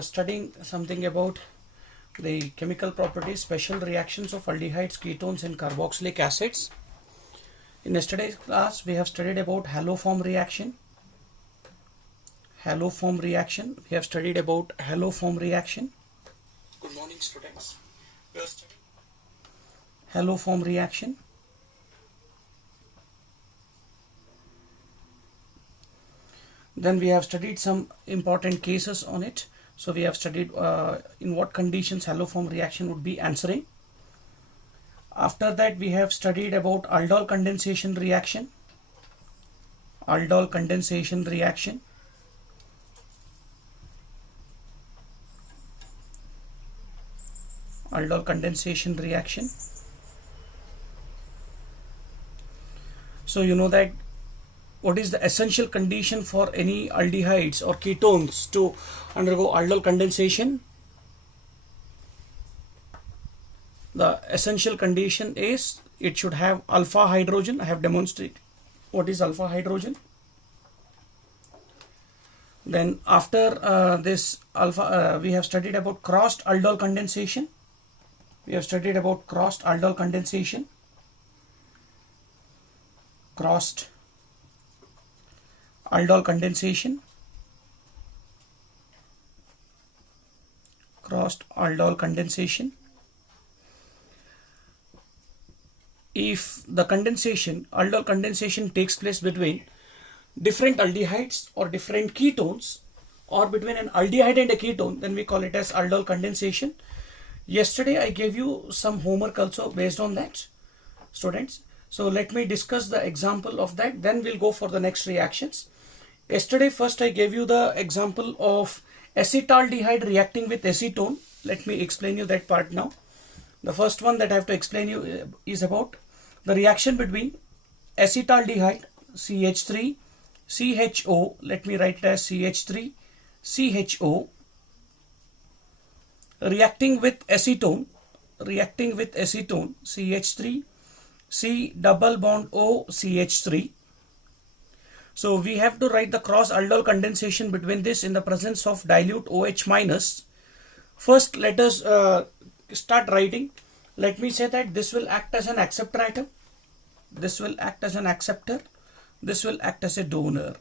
studying something about the chemical properties, special reactions of aldehydes, ketones and carboxylic acids. In yesterday's class, we have studied about haloform reaction. We have studied about haloform reaction. Good morning, students. We are studying haloform reaction. Then we have studied some important cases on it. So we have studied in what conditions haloform reaction would be answering. After that, we have studied about aldol condensation reaction. Aldol condensation reaction. Aldol condensation reaction. So you know that what is the essential condition for any aldehydes or ketones to undergo aldol condensation? The essential condition is it should have alpha hydrogen. I have demonstrated what is alpha hydrogen. Then after this alpha, we have studied about crossed aldol condensation. Crossed aldol condensation. If the aldol condensation takes place between different aldehydes or different ketones, or between an aldehyde and a ketone, then we call it as aldol condensation. Yesterday I gave you some homework also based on that, students. So let me discuss the example of that, then we'll go for the next reactions. Yesterday first I gave you the example of acetaldehyde reacting with acetone. Let me explain you that part now. The first one that I have to explain you is about the reaction between acetaldehyde CH3 CHO. Let me write it as CH3 CHO reacting with acetone CH3 C double bond O CH3. So we have to write the cross aldol condensation between this in the presence of dilute OH minus. First let us start writing. Let me say that this will act as an acceptor atom. This will act as an acceptor. This will act as a donor.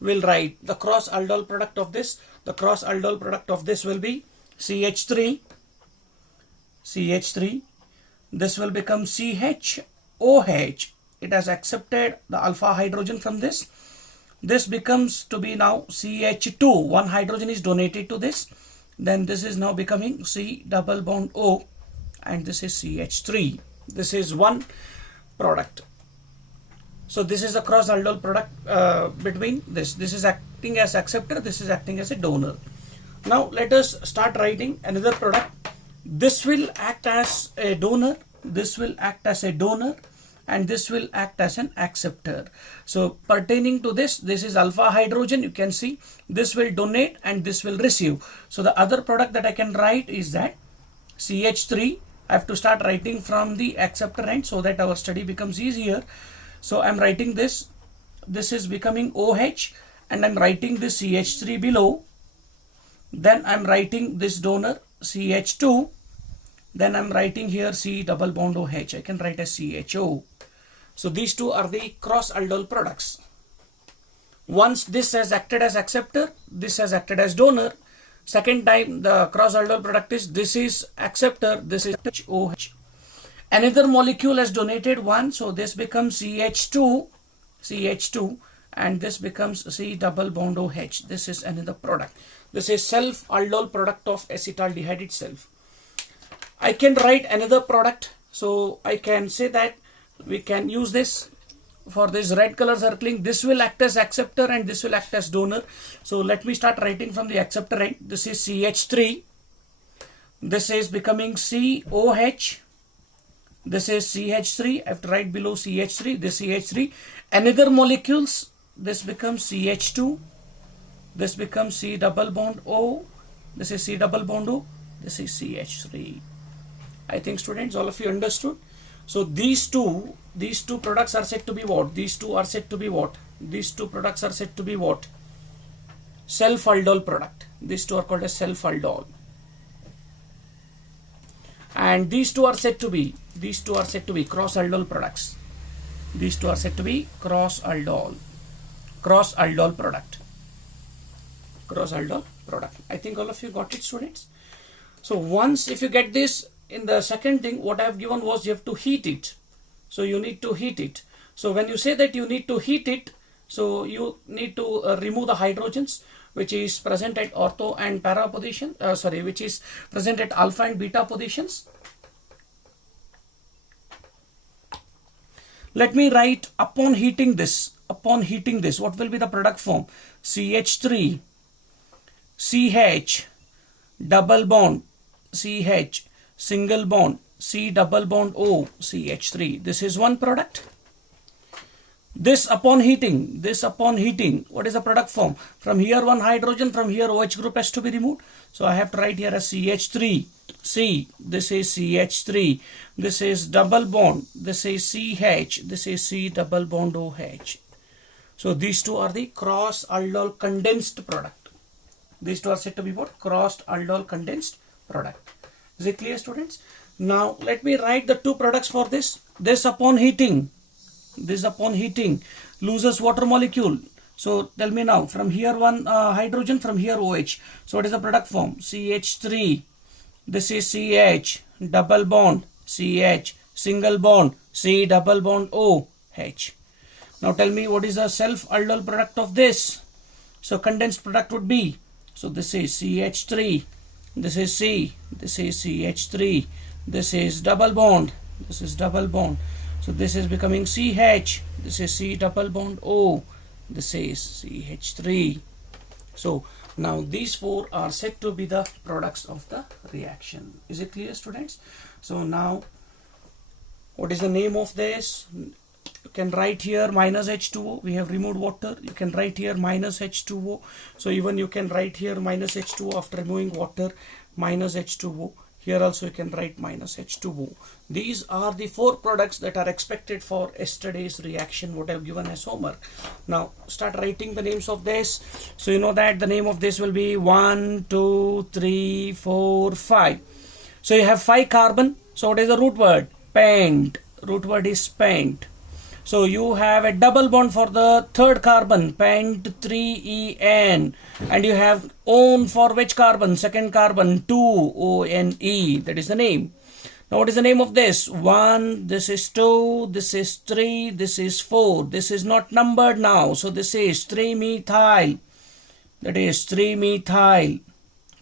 We'll write the cross aldol product of this. The cross aldol product of this will be CH3. This will become CHOH. It has accepted the alpha hydrogen from this. This becomes to be now CH2. One hydrogen is donated to this. Then this is now becoming C double bond O, and this is CH3. This is one product. So this is a cross aldol product between this. This is acting as acceptor. This is acting as a donor. Now let us start writing another product. This will act as a donor. This will act as a donor. And this will act as an acceptor. So pertaining to this is alpha hydrogen. You can see this will donate and this will receive. So the other product that I can write is that CH3. I have to start writing from the acceptor end so that our study becomes easier. So I'm writing this. This is becoming OH, and I'm writing this CH3 below. Then I'm writing this donor CH2. Then I'm writing here C double bond OH. I can write as CHO. So these two are the cross aldol products. Once this has acted as acceptor, this has acted as donor. Second time the cross aldol product is this is acceptor, this is OH. Another molecule has donated one, so this becomes CH2, and this becomes C double bond OH. This is another product. This is self aldol product of acetaldehyde itself. I can write another product, so I can say that we can use this for this red color circling. This will act as acceptor and this will act as donor. So let me start writing from the acceptor end. This is CH3. This is becoming COH. This is CH3. I have to write below CH3. This CH3. Another molecules. This becomes CH2. This becomes C double bond O. This is C double bond O. This is CH3. I think students, all of you understood. So these two products are said to be what? These two are said to be what? These two products are said to be what? Self aldol product. These two are called as self aldol. And these two are said to be cross aldol products. These two are said to be cross aldol product. Cross aldol product. I think all of you got it, students. So once if you get this, in the second thing what I have given was you have to heat it. So you need to heat it. So when you say that you need to heat it, so you need to remove the hydrogens which is present at ortho and para position, which is present at alpha and beta positions. Let me write upon heating this, what will be the product form? CH3, CH, double bond, CH, single bond, C double bond O, CH3. This is one product. This upon heating, what is the product form? From here one hydrogen, from here OH group has to be removed. So I have to write here as CH3, C, this is CH3, this is double bond, this is CH, this is C double bond OH. So these two are the cross aldol condensed product. These two are said to be what? Cross aldol condensed product. Is it clear, students? Now let me write the two products for this. This upon heating loses water molecule. So tell me now, from here one hydrogen, from here OH. So what is the product form? CH3, this is CH, double bond, CH, single bond, C double bond OH. Now tell me what is the self aldol product of this? So condensed product would be, so this is CH3, this is C, this is CH3, this is double bond, this is double bond. So this is becoming CH, this is C double bond O, this is CH3. So now these four are said to be the products of the reaction. Is it clear, students? So now what is the name of this? You can write here minus H2O. We have removed water. You can write here minus H2O. So even you can write here minus H2O after removing water, minus H2O. Here also you can write minus H2O. These are the four products that are expected for yesterday's reaction, what I have given as homework. Now start writing the names of this. So you know that the name of this will be 1, 2, 3, 4, 5. So you have 5 carbon. So what is the root word? Pent. Root word is pent. So you have a double bond for the third carbon, pent 3En, and you have on for which carbon? Second carbon, 2ONE. That is the name. Now what is the name of this? 1, this is 2, this is 3, this is 4. This is not numbered now. So this is 3-methyl. That is 3-methyl.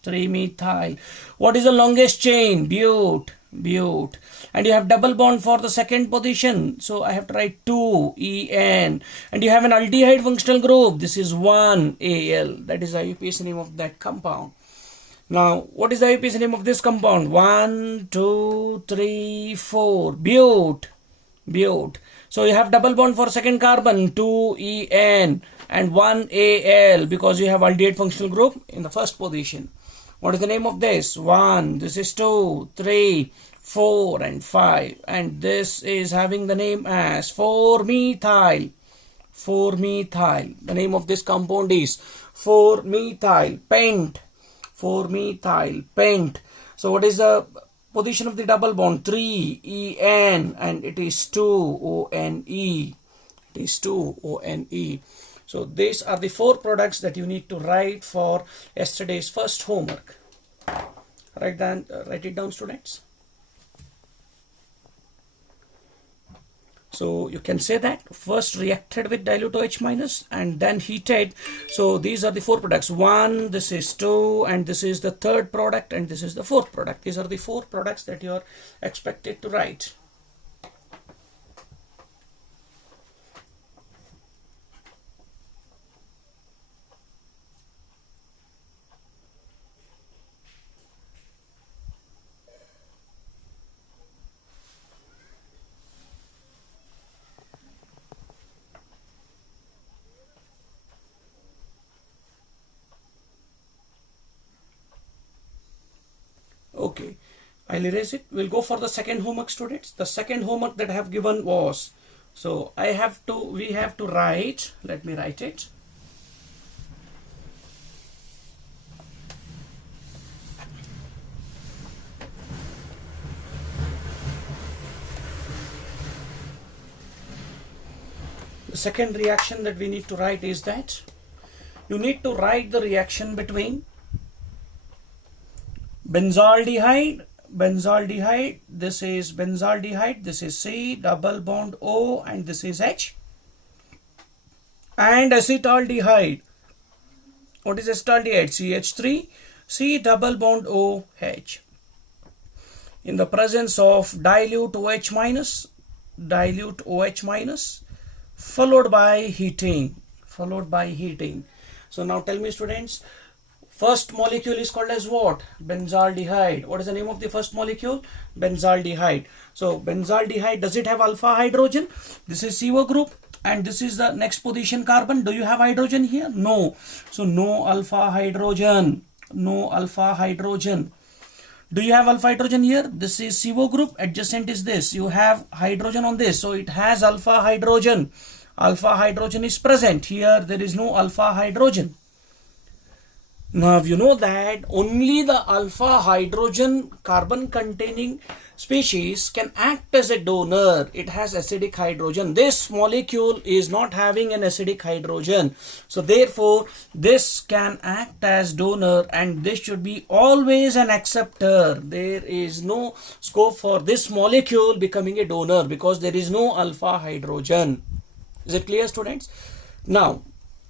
3-methyl. What is the longest chain? Bute. Bute. And you have double bond for the second position. So I have to write 2En. And you have an aldehyde functional group. This is 1Al. That is the IUPAC name of that compound. Now, what is the IUPAC name of this compound? 1, 2, 3, 4. Bute. Bute. So you have double bond for second carbon, 2En and 1Al, because you have aldehyde functional group in the first position. What is the name of this? 1, this is 2, 3, 4 and 5, and this is having the name as 4-methyl. 4-methyl. The name of this compound is 4-methyl pent. 4-methyl pent. So what is the position of the double bond? 3En, and it is 2ONE. It is 2ONE. So these are the 4 products that you need to write for yesterday's first homework. Write it down, students. So you can say that first reacted with dilute OH minus and then heated. So these are the 4 products. 1, this is 2, and this is the third product, and this is the 4th product. These are the 4 products that you are expected to write. Okay, I'll erase it. We'll go for the second homework, students. The second homework that I have given was, so we have to write, let me write it. The second reaction that we need to write is that you need to write the reaction between benzaldehyde, this is benzaldehyde, this is C, double bond O, and this is H, and acetaldehyde. What is acetaldehyde? CH3, C double bond O, H. In the presence of dilute OH minus, followed by heating. So now tell me, students, first molecule is called as what? Benzaldehyde. What is the name of the first molecule? Benzaldehyde. So benzaldehyde, does it have alpha hydrogen? This is CO group, and this is the next position carbon. Do you have hydrogen here? No. So no alpha hydrogen. Do you have alpha hydrogen here? This is CO group, adjacent is this. You have hydrogen on this, so it has alpha hydrogen. Alpha hydrogen is present. Here there is no alpha hydrogen. Now you know that only the alpha hydrogen carbon containing species can act as a donor. It has acidic hydrogen. This molecule is not having an acidic hydrogen. So therefore this can act as donor, and this should be always an acceptor. There is no scope for this molecule becoming a donor because there is no alpha hydrogen. Is it clear, students? Now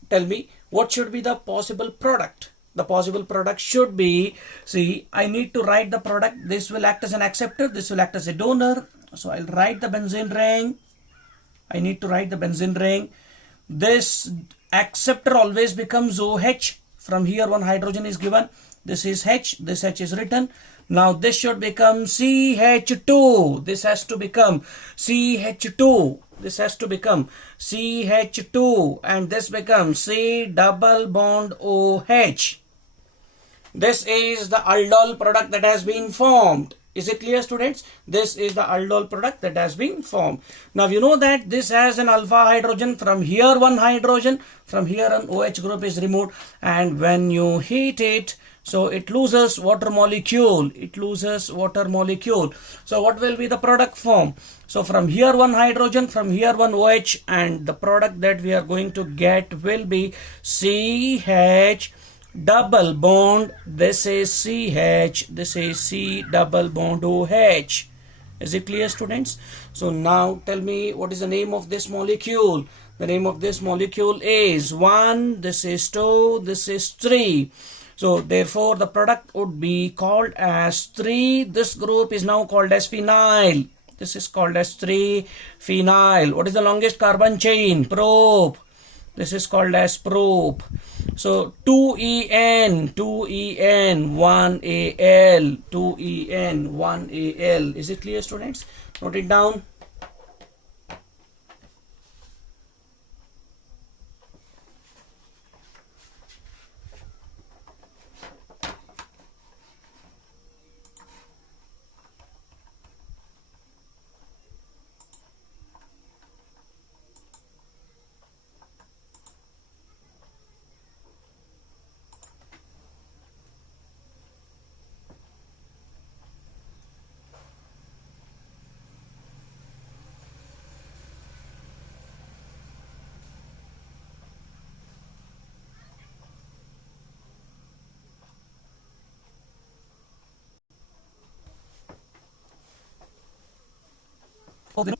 tell me, what should be the possible product? The possible product should be, see, I need to write the product. This will act as an acceptor, this will act as a donor. So I'll write the benzene ring. I need to write the benzene ring. This acceptor always becomes OH. From here one hydrogen is given. This is H, this H is written. Now this should become CH2. This has to become CH2. This has to become CH2, and this becomes C double bond OH. This is the aldol product that has been formed. Is it clear, students? This is the aldol product that has been formed. Now you know that this has an alpha hydrogen. From here one hydrogen, from here an OH group is removed, and when you heat it, so it loses water molecule. So what will be the product form? So from here one hydrogen, from here one OH, and the product that we are going to get will be CH double bond. This is CH, this is C double bond OH. Is it clear, students? So now tell me, what is the name of this molecule? The name of this molecule is 1, this is 2, this is 3. So therefore the product would be called as 3. This group is now called as phenyl. This is called as 3-phenyl. What is the longest carbon chain? Prop. This is called as prop. So 2En, 1Al, 2En, 1Al. Is it clear, students? Note it down.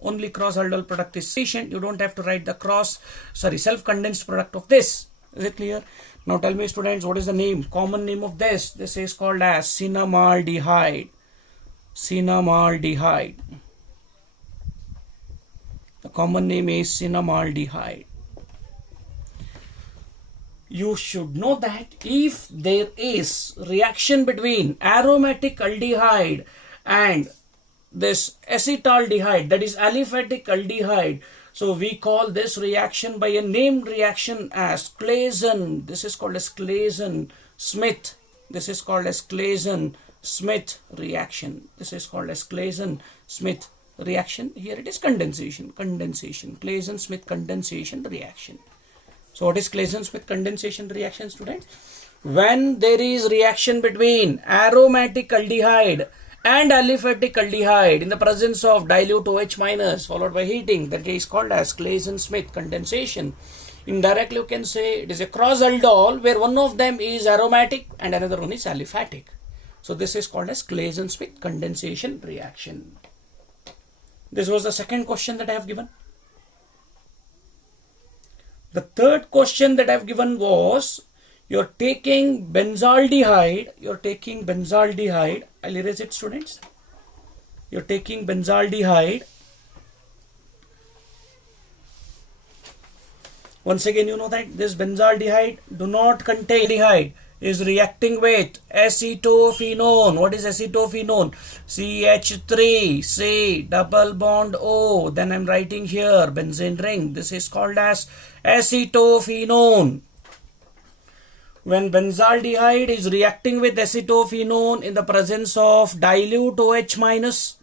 Only cross-aldol product is sufficient. You don't have to write the self-condensed product of this. Is it clear? Now tell me, students, what is the name, common name of this? This is called as cinnamaldehyde. The common name is cinnamaldehyde. You should know that if there is reaction between aromatic aldehyde and this acetaldehyde, that is aliphatic aldehyde, so we call this reaction by a named reaction as Claisen. This is called as Claisen-Smith. This is called as Claisen-Smith reaction. This is called as Claisen-Smith reaction. Here it is condensation. Claisen-Smith condensation reaction. So what is Claisen-Smith condensation reaction, students? When there is reaction between aromatic aldehyde and aliphatic aldehyde in the presence of dilute OH minus followed by heating. That is called as Claisen-Smith condensation. Indirectly, you can say it is a cross aldol where one of them is aromatic and another one is aliphatic. So this is called as Claisen-Smith condensation reaction. This was the second question that I have given. The third question that I have given was, you're taking benzaldehyde, I'll erase it, students. You're taking benzaldehyde. Once again, you know that this benzaldehyde do not contain aldehyde, is reacting with acetophenone. What is acetophenone? CH3, C, double bond O. Then I'm writing here benzene ring. This is called as acetophenone. When benzaldehyde is reacting with acetophenone in the presence of dilute OH minus,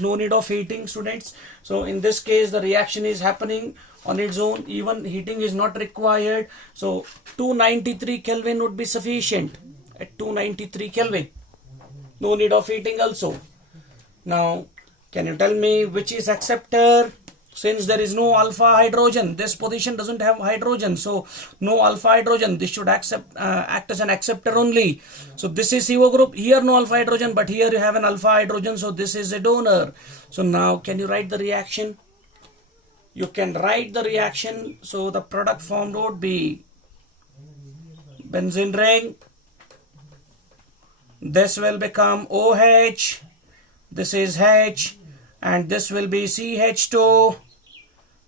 no need of heating, students. So in this case, the reaction is happening on its own. Even heating is not required. So 293 Kelvin would be sufficient. At 293 Kelvin, no need of heating also. Now, can you tell me which is acceptor? Since there is no alpha hydrogen, this position doesn't have hydrogen, so no alpha hydrogen. This should act as an acceptor only. So this is CO group. Here no alpha hydrogen, but here you have an alpha hydrogen, so this is a donor. So now can you write the reaction? You can write the reaction. So the product formed would be benzene ring. This will become OH. This is H, and this will be CH2.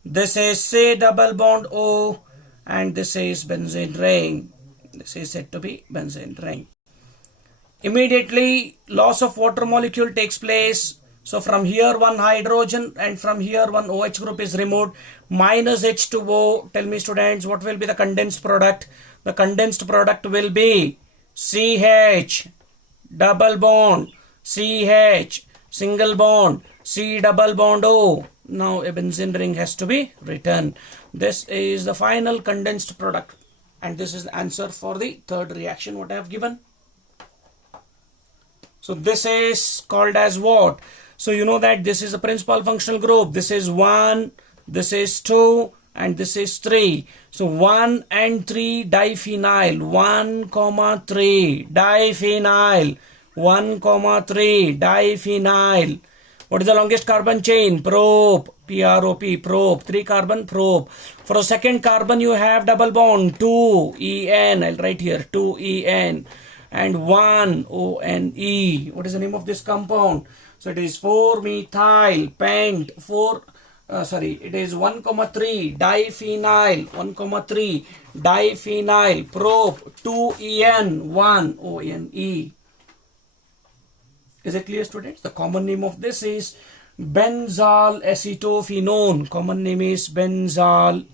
This is C double bond O, and this is benzene ring. This is said to be benzene ring. Immediately loss of water molecule takes place. So from here one hydrogen and from here one OH group is removed. Minus H2O. Tell me, students, what will be the condensed product? The condensed product will be CH double bond CH single bond C double bond O. Now a benzene ring has to be written. This is the final condensed product, and this is the answer for the third reaction what I have given. So this is called as what? So you know that this is a principal functional group. This is 1, this is 2, and this is 3. So 1 and 3 diphenyl, 1, 3 diphenyl, 1, 3 diphenyl. What is the longest carbon chain? Prop, P-R-O-P, prop, 3 carbon prop. For a second carbon you have double bond, 2-En, I'll write here, 2-En, and 1-O-N-E. What is the name of this compound? So it is 4-methyl pent, it is 1, 3 diphenyl, 1, 3 diphenyl, prop, 2-En, 1-O-N-E. Is it clear, students? The common name of this is benzyl acetophenone. Common name is benzyl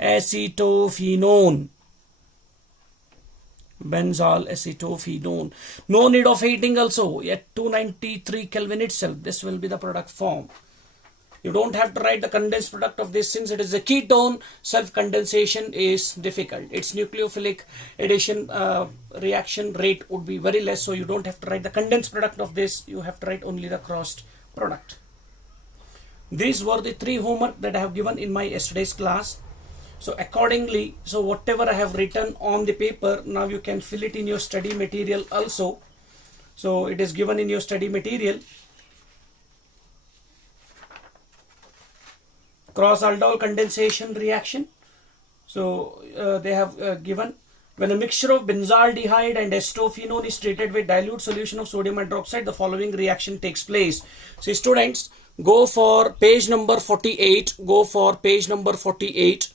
acetophenone. Benzyl acetophenone. No need of heating also. At 293 Kelvin itself, this will be the product form. You don't have to write the condensed product of this since it is a ketone. Self-condensation is difficult. Its nucleophilic addition reaction rate would be very less, so you don't have to write the condensed product of this. You have to write only the crossed product. These were the 3 homework that I have given in my yesterday's class. So accordingly, so whatever I have written on the paper, now you can fill it in your study material also. So it is given in your study material. Cross aldol condensation reaction. So they have given, when a mixture of benzaldehyde and acetophenone is treated with dilute solution of sodium hydroxide, the following reaction takes place. So students, go for page number 48. Go for page number 48.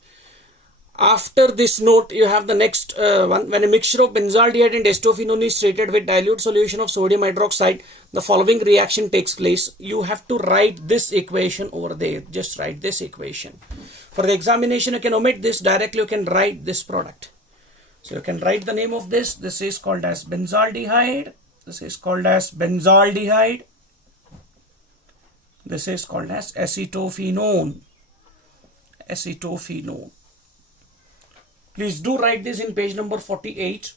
After this note, you have the next one. When a mixture of benzaldehyde and acetophenone is treated with dilute solution of sodium hydroxide, the following reaction takes place. You have to write this equation over there. Just write this equation. For the examination, you can omit this. Directly, you can write this product. So you can write the name of this. This is called as benzaldehyde. This is called as benzaldehyde. This is called as acetophenone. Acetophenone. Please do write this in page number 48.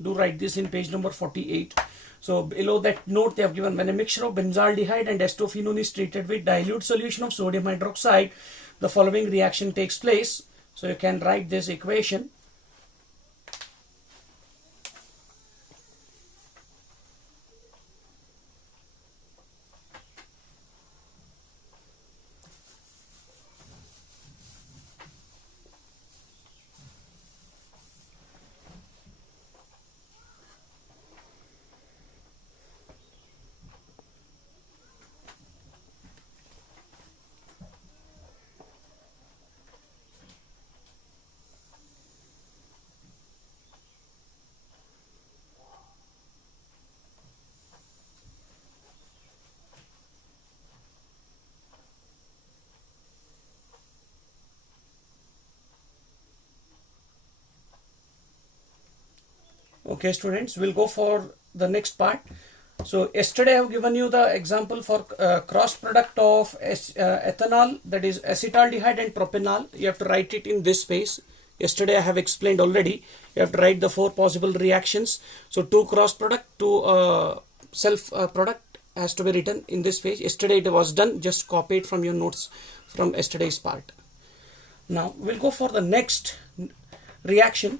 Do write this in page number 48. So below that note they have given, when a mixture of benzaldehyde and acetophenone is treated with dilute solution of sodium hydroxide, the following reaction takes place. So you can write this equation. Okay students, we'll go for the next part. So yesterday I have given you the example for cross product of ethanol, that is acetaldehyde and propanol. You have to write it in this space. Yesterday I have explained already. You have to write the 4 possible reactions. So 2 cross product, 2 self product has to be written in this page. Yesterday it was done. Just copy it from your notes from yesterday's part. Now we'll go for the next reaction.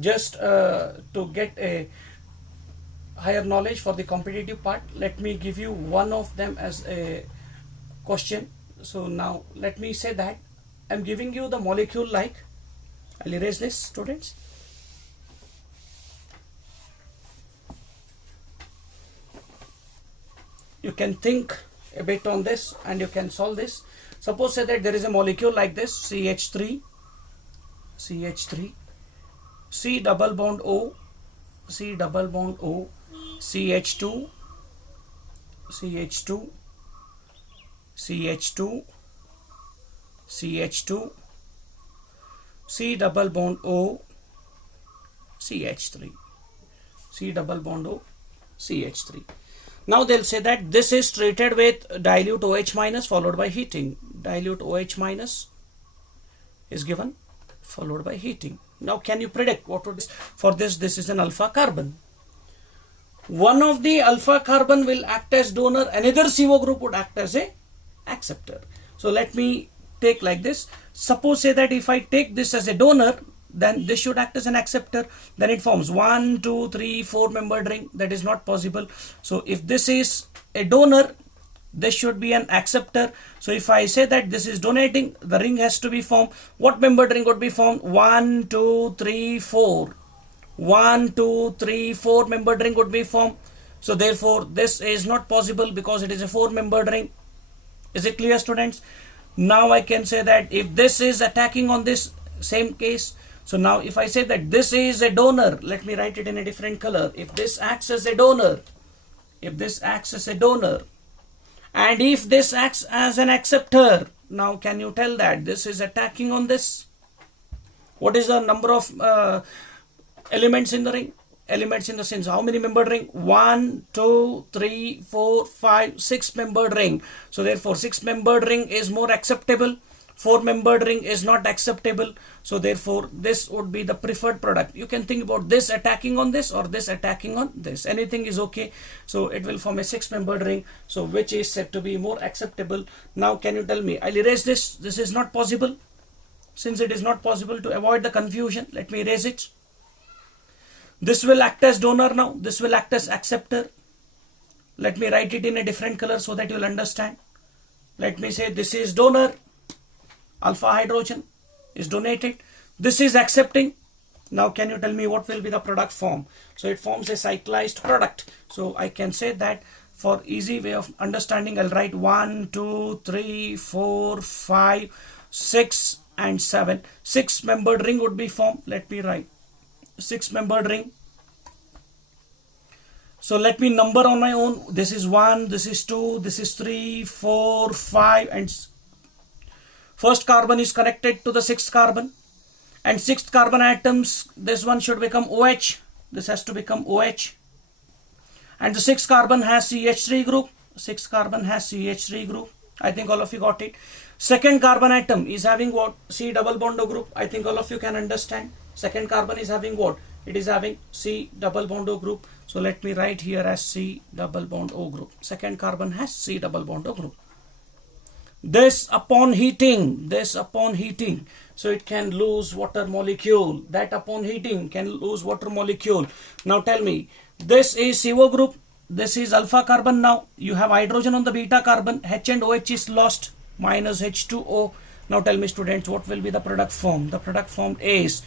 Just to get a higher knowledge for the competitive part, let me give you one of them as a question. So now let me say that I'm giving you the molecule like, I'll erase this students. You can think a bit on this and you can solve this. Suppose say that there is a molecule like this, CH3, C double bond O, C double bond O, CH2, CH2, CH2, CH2, C double bond O, CH3, C double bond O, CH3. Now they'll say that this is treated with dilute OH minus followed by heating. Dilute OH minus is given followed by heating. Now can you predict what would be for this? This is an alpha carbon. One of the alpha carbon will act as donor, another CO group would act as a acceptor. So let me take like this. Suppose say that if I take this as a donor, then this should act as an acceptor. Then it forms 1, 2, 3, 4 membered ring. That is not possible. So if this is a donor, this should be an acceptor. So if I say that this is donating, the ring has to be formed. What membered ring would be formed? 1, 2, 3, 4. 1, 2, 3, 4 membered ring would be formed. So therefore this is not possible because it is a 4 membered ring. Is it clear students? Now I can say that if this is attacking on this same case, so now if I say that this is a donor, let me write it in a different color. If this acts as a donor, if this acts as a donor, and if this acts as an acceptor, now can you tell that this is attacking on this? What is the number of elements in the ring? Elements in the sense, how many membered ring? 1, 2, 3, 4, 5, 6 membered ring. So therefore 6 membered ring is more acceptable. 4 membered ring is not acceptable. So therefore this would be the preferred product. You can think about this attacking on this or this attacking on this. Anything is okay. So it will form a 6 membered ring. So which is said to be more acceptable. Now can you tell me? I'll erase this. This is not possible. Since it is not possible, to avoid the confusion, let me erase it. This will act as donor now. This will act as acceptor. Let me write it in a different color so that you'll understand. Let me say this is donor. Alpha hydrogen is donated. This is accepting. Now can you tell me what will be the product form? So it forms a cyclized product. So I can say that for easy way of understanding, I'll write 1, 2, 3, 4, 5, 6 and 7. 6 membered ring would be formed. Let me write 6 membered ring. So let me number on my own. This is 1, this is 2, this is 3, 4, 5 and first carbon is connected to the 6th carbon, and 6th carbon atoms, this one should become OH. This has to become OH. And the 6th carbon has CH3 group. 6th carbon has CH3 group. I think all of you got it. Second carbon atom is having what? C double bond O group. I think all of you can understand. Second carbon is having what? It is having C double bond O group. So let me write here as C double bond O group. Second carbon has C double bond O group. This upon heating, so it can lose water molecule. That upon heating can lose water molecule. Now tell me, this is CO group, this is alpha carbon. Now you have hydrogen on the beta carbon, H and OH is lost, minus H2O. Now tell me students, what will be the product form? The product form is,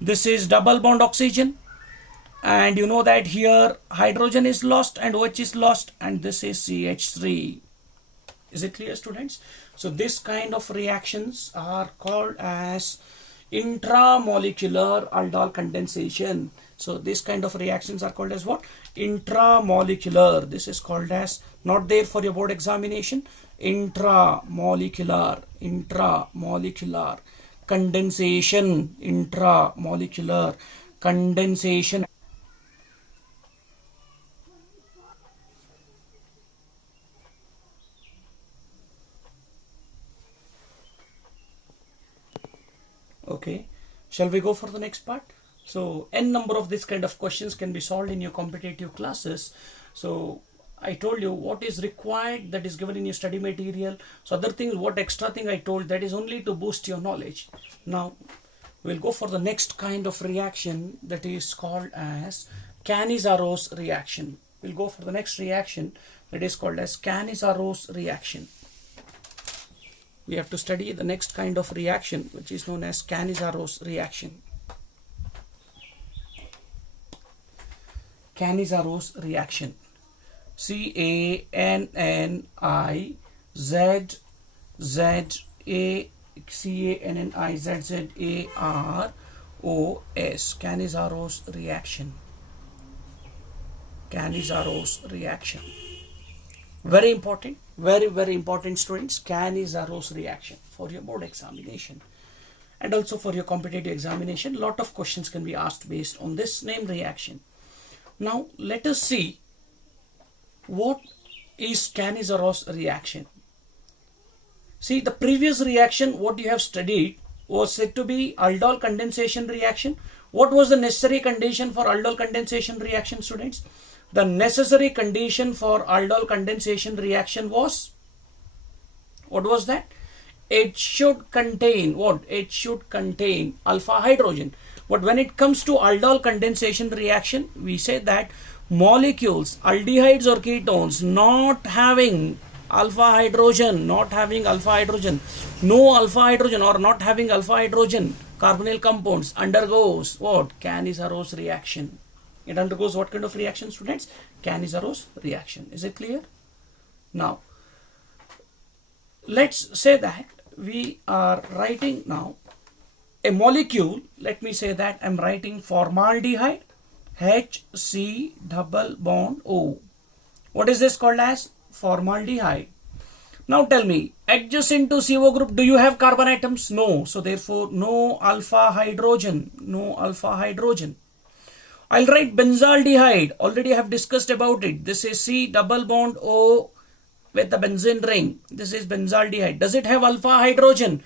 this is double bond oxygen, and you know that here hydrogen is lost and OH is lost, and this is CH3. Is it clear, students? So this kind of reactions are called as intramolecular aldol condensation. So this kind of reactions are called as what? Intramolecular. This is called as, not there for your board examination, intramolecular condensation, intramolecular condensation. Okay, shall we go for the next part? So n number of this kind of questions can be solved in your competitive classes. So I told you what is required, that is given in your study material. So other things, what extra thing I told, that is only to boost your knowledge. Now we'll go for the next kind of reaction, that is called as Cannizzaro reaction. We'll go for the next reaction, that is called as Cannizzaro reaction. We have to study the next kind of reaction, which is known as Cannizzaro reaction. Cannizzaro reaction. Cannizzaro, Cannizzaro reaction. Cannizzaro reaction. Very important, very important, students. Cannizzaro reaction for your board examination and also for your competitive examination. Lot of questions can be asked based on this name reaction. Now let us see what is Cannizzaro reaction. See, the previous reaction what you have studied was said to be aldol condensation reaction. What was the necessary condition for aldol condensation reaction, students? The necessary condition for aldol condensation reaction was, what was that? It should contain what? It should contain alpha hydrogen. But when it comes to aldol condensation reaction, we say that molecules, aldehydes or ketones not having alpha hydrogen, no alpha hydrogen or not having alpha hydrogen carbonyl compounds undergoes what? Cannizzaro reaction. It undergoes what kind of reaction, students? Cannizzaro reaction. Is it clear? Now, let's say that we are writing now a molecule. Let me say that I'm writing formaldehyde, HC double bond O. What is this called as? Formaldehyde. Now tell me, adjacent to CO group, do you have carbon atoms? No. So therefore, no alpha hydrogen. No alpha hydrogen. I'll write benzaldehyde. Already I have discussed about it. This is C double bond O with the benzene ring. This is benzaldehyde. Does it have alpha hydrogen?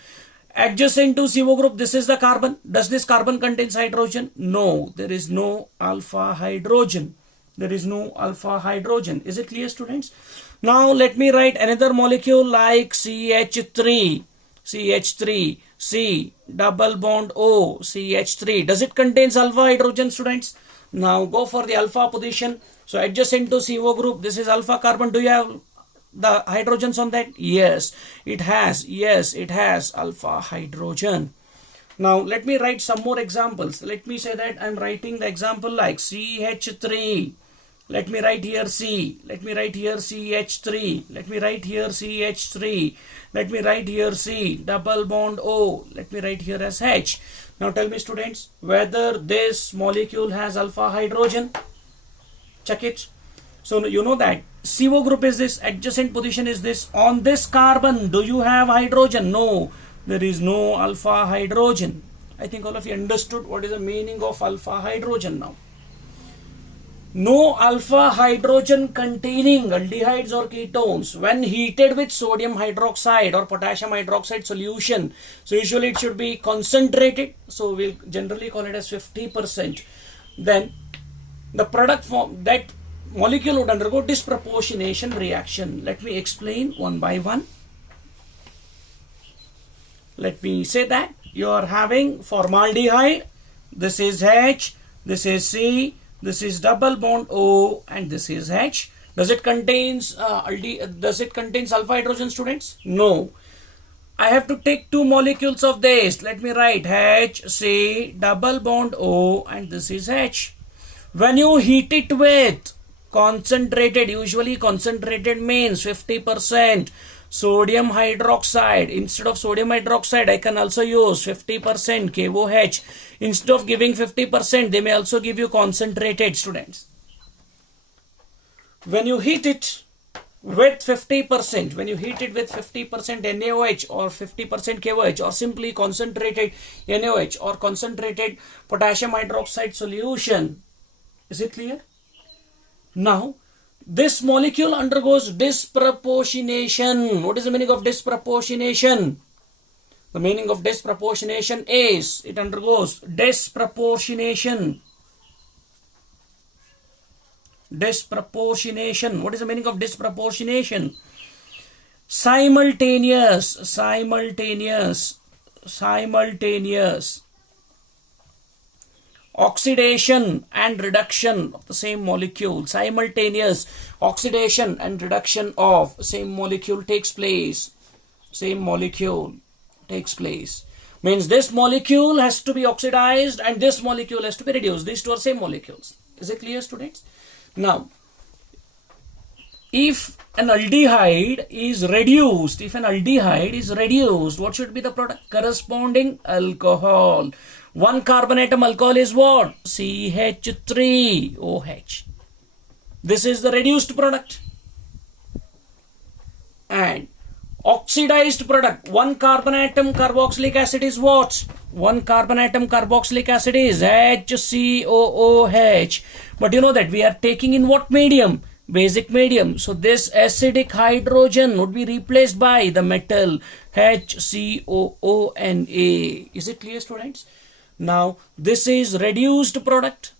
Adjacent to CO group, this is the carbon. Does this carbon contains hydrogen? No. There is no alpha hydrogen. There is no alpha hydrogen. Is it clear, students? Now let me write another molecule like CH3. CH3. C double bond O. CH3. Does it contains alpha hydrogen, students? Now go for the alpha position. So adjacent to CO group, this is alpha carbon. Do you have the hydrogens on that? Yes, it has. Yes, it has alpha hydrogen. Now let me write some more examples. Let me say that I'm writing the example like CH3. Let me write here C. Let me write here CH3. Let me write here CH3. Let me write here C double bond O. Let me write here as H. Now tell me, students, whether this molecule has alpha hydrogen. Check it. So you know that CO group is this, adjacent position is this. On this carbon, do you have hydrogen? No, there is no alpha hydrogen. I think all of you understood what is the meaning of alpha hydrogen now. No alpha hydrogen containing aldehydes or ketones when heated with sodium hydroxide or potassium hydroxide solution. So usually it should be concentrated. So we'll generally call it as 50%. then the product form, that molecule would undergo disproportionation reaction. Let me explain one by one. Let me say that you are having formaldehyde. This is H, this is C, this is double bond O, and this is H. Does it contains alpha hydrogen, students? No. I have to take two molecules of this. Let me write H, C, double bond O, and this is H. When you heat it with concentrated, usually concentrated means 50% sodium hydroxide. Instead of sodium hydroxide, I can also use 50% KOH. Instead of giving 50%, they may also give you concentrated, students. When you heat it with 50%, when you heat it with 50% NaOH or 50% KOH or simply concentrated NaOH or concentrated potassium hydroxide solution, is it clear? Now, this molecule undergoes disproportionation. What is the meaning of disproportionation? The meaning of disproportionation is it undergoes disproportionation. Disproportionation. What is the meaning of disproportionation? Simultaneous oxidation and reduction of the same molecule. Simultaneous oxidation and reduction of same molecule takes place. Means this molecule has to be oxidized and this molecule has to be reduced. These two are same molecules. Is it clear, students? Now, if an aldehyde is reduced, what should be the product? Corresponding alcohol. One carbon atom alcohol is what? CH3OH. This is the reduced product. And oxidized product, one carbon atom carboxylic acid is what? One carbon atom carboxylic acid is HCOOH. But you know that we are taking in what medium? Basic medium. So this acidic hydrogen would be replaced by the metal HCOONA. Is it clear, students? Now this is reduced product.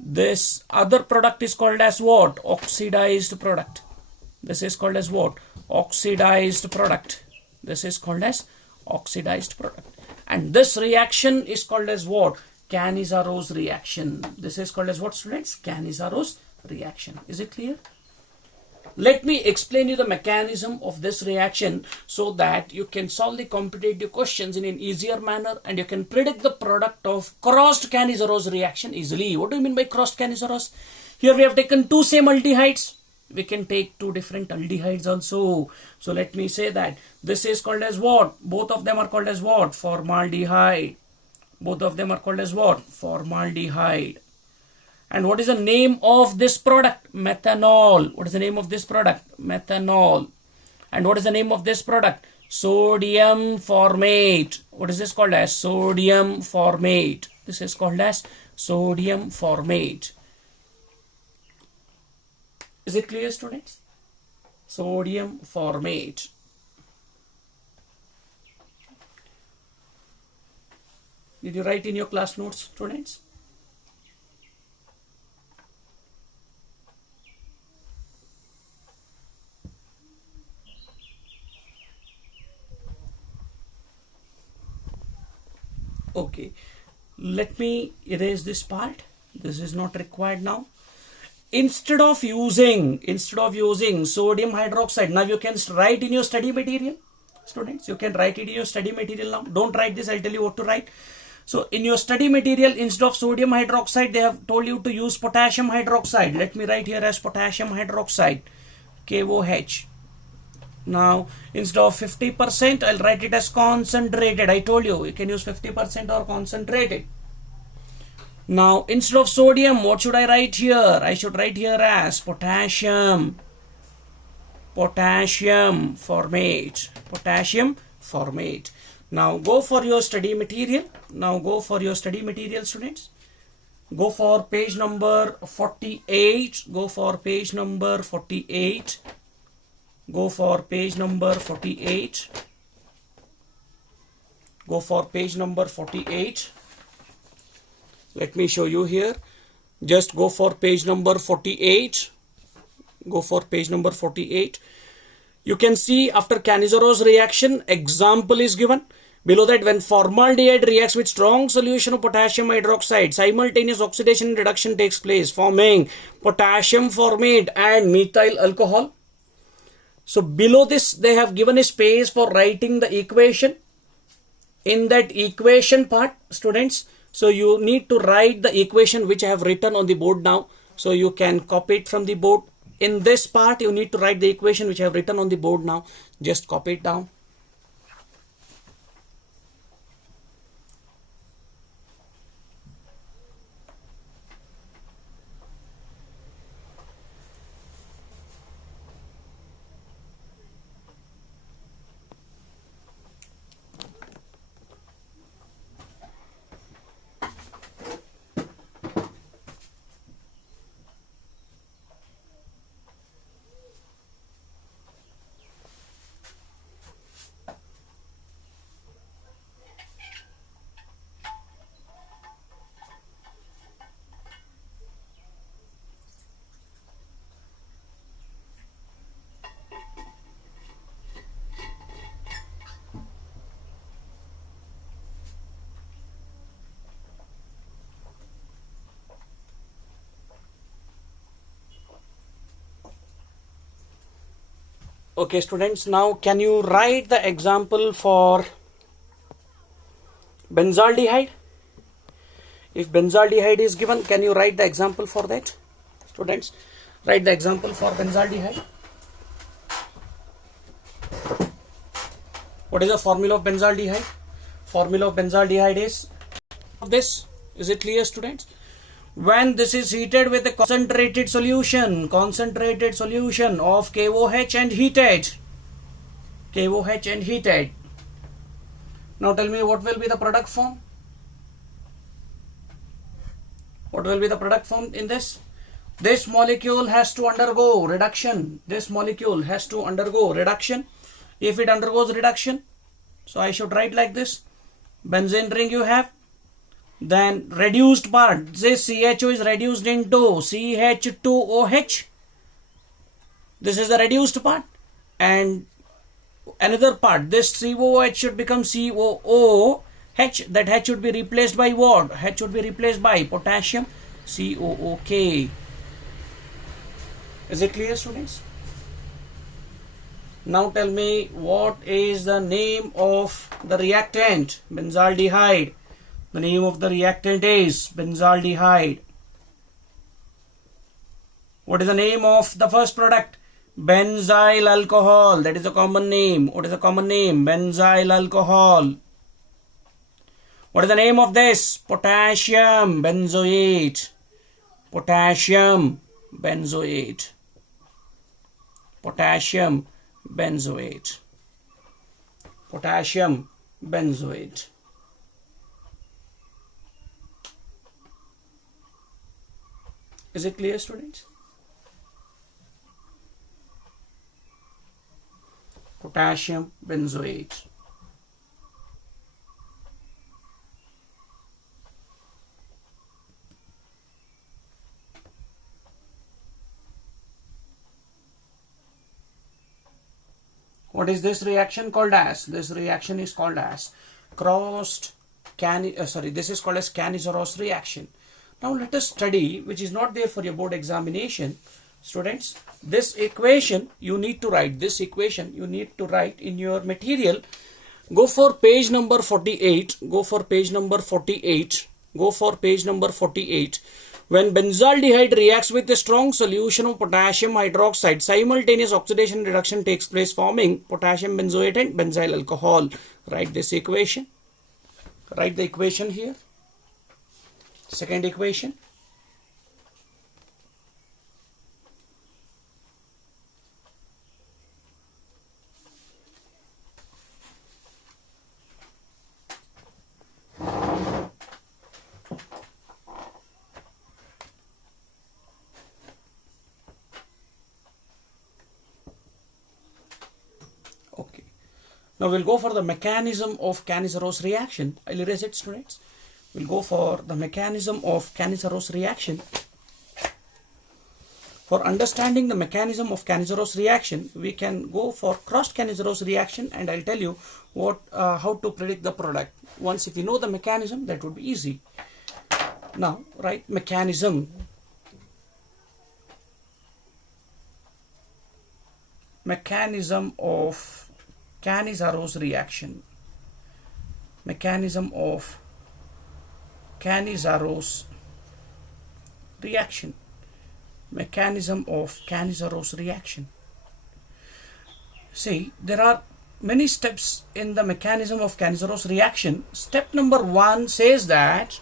This other product is called as what? Oxidized product. This is called as what? Oxidized product. And this reaction is called as what? Cannizzaro reaction. This is called as what, students? Cannizzaro reaction. Is it clear? Let me explain you the mechanism of this reaction so that you can solve the competitive questions in an easier manner and you can predict the product of crossed Cannizzaro reaction easily. What do you mean by crossed Cannizzaro? Here we have taken two same aldehydes. We can take two different aldehydes also. So let me say that this is called as what? Both of them are called as what? Formaldehyde. Formaldehyde. And what is the name of this product? Methanol. What is the name of this product? Methanol. And what is the name of this product? Sodium formate. What is this called as? Sodium formate. This is called as sodium formate. Is it clear, students? Sodium formate. Did you write in your class notes, students? Okay, let me erase this part. This is not required now. Instead of using sodium hydroxide, now you can write in your study material. Students, you can write it in your study material now. Don't write this, I'll tell you what to write. So in your study material, instead of sodium hydroxide, they have told you to use potassium hydroxide. Let me write here as potassium hydroxide, KOH. Now, instead of 50%, I'll write it as concentrated. I told you, you can use 50% or concentrated. Now, instead of sodium, what should I write here? I should write here as potassium formate. Now, go for your study material. Students. Go for page number 48. Go for page number 48. Let me show you here. Just go for page number 48. Go for page number 48. You can see after Canizarose reaction, example is given. Below that, when formaldehyde reacts with strong solution of potassium hydroxide, simultaneous oxidation and reduction takes place, forming potassium formate and methyl alcohol. So below this, they have given a space for writing the equation. In that equation part, students, so you need to write the equation which I have written on the board now. So you can copy it from the board. In this part, you need to write the equation which I have written on the board now. Just copy it down. Okay, students, now can you write the example for benzaldehyde? If benzaldehyde is given, can you write the example for that? Students, write the example for benzaldehyde. What is the formula of benzaldehyde? Formula of benzaldehyde is this. Is it clear, students? When this is heated with a concentrated solution of KOH and heated. KOH and heated. Now tell me what will be the product form? What will be the product form in this? This molecule has to undergo reduction. This molecule has to undergo reduction. If it undergoes reduction, so I should write like this. Benzene ring you have. Then reduced part, this CHO is reduced into CH2OH. This is the reduced part. And another part, this COOH should become COOH. That H should be replaced by what? H should be replaced by potassium COOK. Is it clear, students? Now tell me what is the name of the reactant? Benzaldehyde. The name of the reactant is benzaldehyde. What is the name of the first product? Benzyl alcohol. That is the common name. What is the common name? Benzyl alcohol. What is the name of this? Potassium benzoate. Potassium benzoate. Potassium benzoate. Potassium benzoate. Is it clear, students? Potassium benzoate. What is this reaction called as? This reaction is called as this is called as Canizarose reaction. Now let us study, which is not there for your board examination. Students, this equation you need to write. This equation you need to write in your material. Go for page number 48. Go for page number 48. Go for page number 48. When benzaldehyde reacts with a strong solution of potassium hydroxide, simultaneous oxidation and reduction takes place, forming potassium benzoate and benzyl alcohol. Write this equation. Write the equation here. Second equation. Okay. Now we'll go for the mechanism of Canizarose reaction. I'll erase it, students. we'll go for the mechanism of Cannizzaro reaction. For understanding the mechanism of Cannizzaro reaction, we can go for cross Cannizzaro reaction, and I'll tell you how to predict the product. Once if you know the mechanism, that would be easy. Now, right, mechanism of Cannizzaro reaction. Mechanism of Cannizzaro reaction. Mechanism of Cannizzaro reaction. See, there are many steps in the mechanism of Cannizzaro reaction. Step number 1 says that,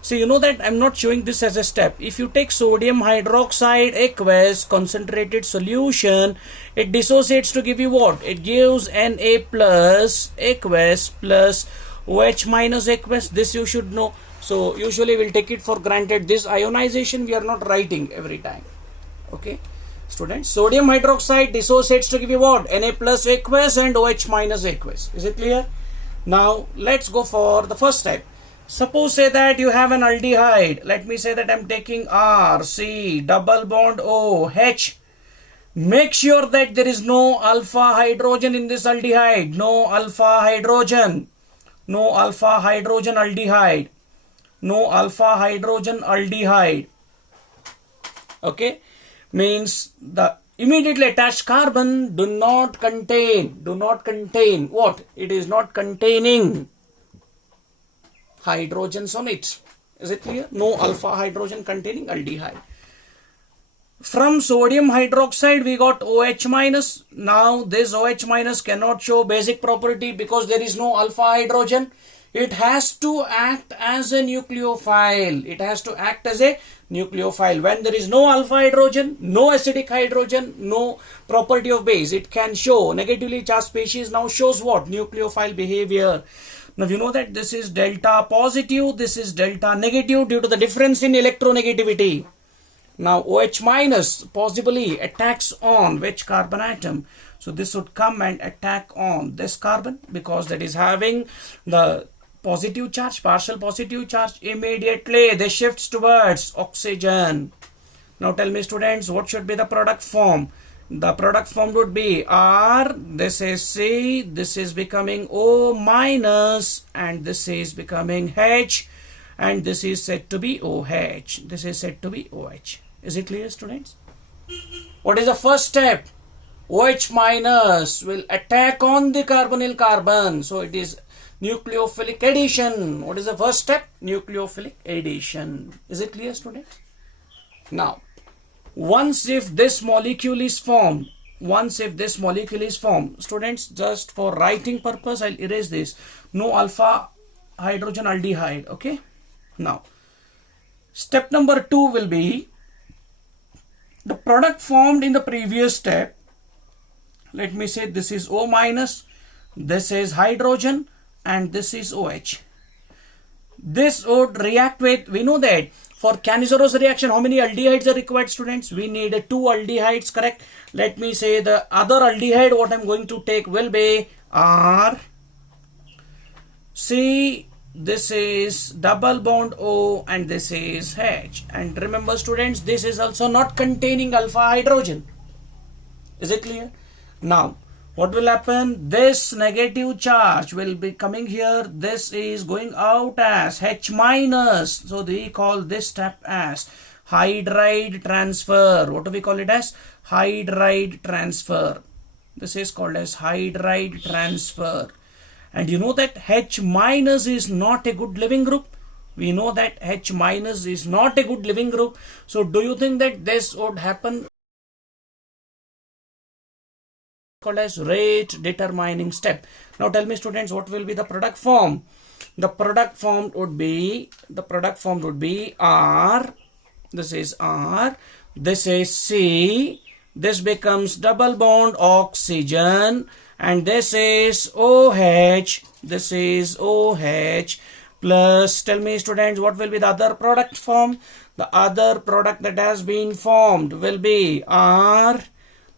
so you know that I'm not showing this as a step. If you take sodium hydroxide aqueous concentrated solution, it dissociates to give you what? It gives Na plus aqueous plus OH minus aqueous. This you should know. So usually we'll take it for granted. This ionization we are not writing every time. Okay, students, sodium hydroxide dissociates to give you what? Na plus aqueous and OH minus aqueous. Is it clear? Now let's go for the first step. Suppose say that you have an aldehyde. Let me say that I'm taking R, C, double bond O, H. Make sure that there is no alpha hydrogen in this aldehyde. No alpha hydrogen. No alpha hydrogen aldehyde. No alpha hydrogen aldehyde. Okay. Means the immediately attached carbon do not contain what? It is not containing hydrogens on it. Is it clear? No alpha hydrogen containing aldehyde. From sodium hydroxide we got OH minus. Now this OH minus cannot show basic property because there is no alpha hydrogen. It has to act as a nucleophile. It has to act as a nucleophile. When there is no alpha hydrogen, no acidic hydrogen, no property of base, it can show negatively charged species. Now shows what? Nucleophile behavior. Now you know that this is delta positive, this is delta negative due to the difference in electronegativity. Now OH minus possibly attacks on which carbon atom? So this would come and attack on this carbon because that is having the positive charge, partial positive charge. Immediately they shifts towards oxygen. Now tell me students, what should be the product form? The product form would be R, this is C, this is becoming O minus, and this is becoming H, and this is said to be OH. This is said to be OH. Is it clear, students? What is the first step? OH minus will attack on the carbonyl carbon. So it is nucleophilic addition. What is the first step? Nucleophilic addition. Is it clear, students? Now, once if this molecule is formed, students, just for writing purpose, I'll erase this. No alpha hydrogen aldehyde. Okay. Now, step number 2 will be the product formed in the previous step. Let me say this is O minus, this is hydrogen, and this is OH. This would react with, we know that for Cannizzaro reaction, how many aldehydes are required, students? We need 2 aldehydes, correct? Let me say the other aldehyde, what I'm going to take will be R, C, this is double bond O, and this is H. And remember, students, this is also not containing alpha hydrogen. Is it clear? Now, what will happen? This negative charge will be coming here. This is going out as H minus. So they call this step as hydride transfer. What do we call it as? Hydride transfer. This is called as hydride transfer. And you know that H minus is not a good living group. We know that H minus is not a good living group. So do you think that this would happen? Called as rate determining step. Now tell me, students, what will be the product form? The product form would be R. This is R. This is C. This becomes double bond oxygen, and this is OH. This is OH plus, tell me, students, what will be the other product form? The other product that has been formed will be R.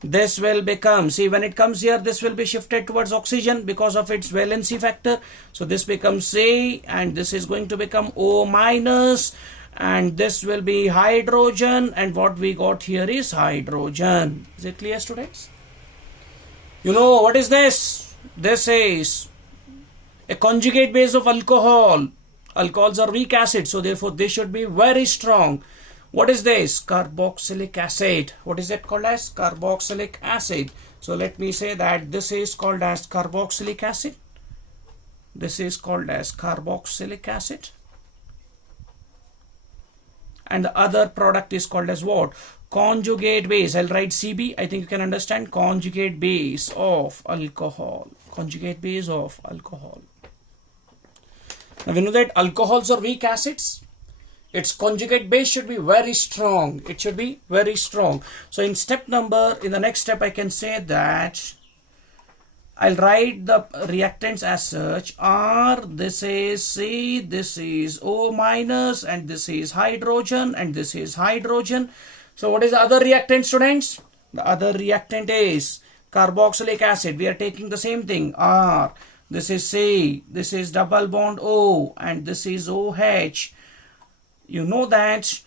This will become, see, when it comes here, this will be shifted towards oxygen because of its valency factor. So this becomes C, and this is going to become O minus, and this will be hydrogen, and what we got here is hydrogen. Is it clear, students? You know what is this? This is a conjugate base of alcohol. Alcohols are weak acids, so therefore they should be very strong. What is this? Carboxylic acid. What is it called as? Carboxylic acid. So let me say that this is called as carboxylic acid. This is called as carboxylic acid. And the other product is called as what? Conjugate base. I'll write CB. I think you can understand. Conjugate base of alcohol. Conjugate base of alcohol. Now we know that alcohols are weak acids. Its conjugate base should be very strong. It should be very strong. So in the next step, I can say that I'll write the reactants as such. R, this is C, this is O minus, and this is hydrogen, and this is hydrogen. So what is the other reactant, students? The other reactant is carboxylic acid. We are taking the same thing. R, this is C, this is double bond O, and this is OH. You know that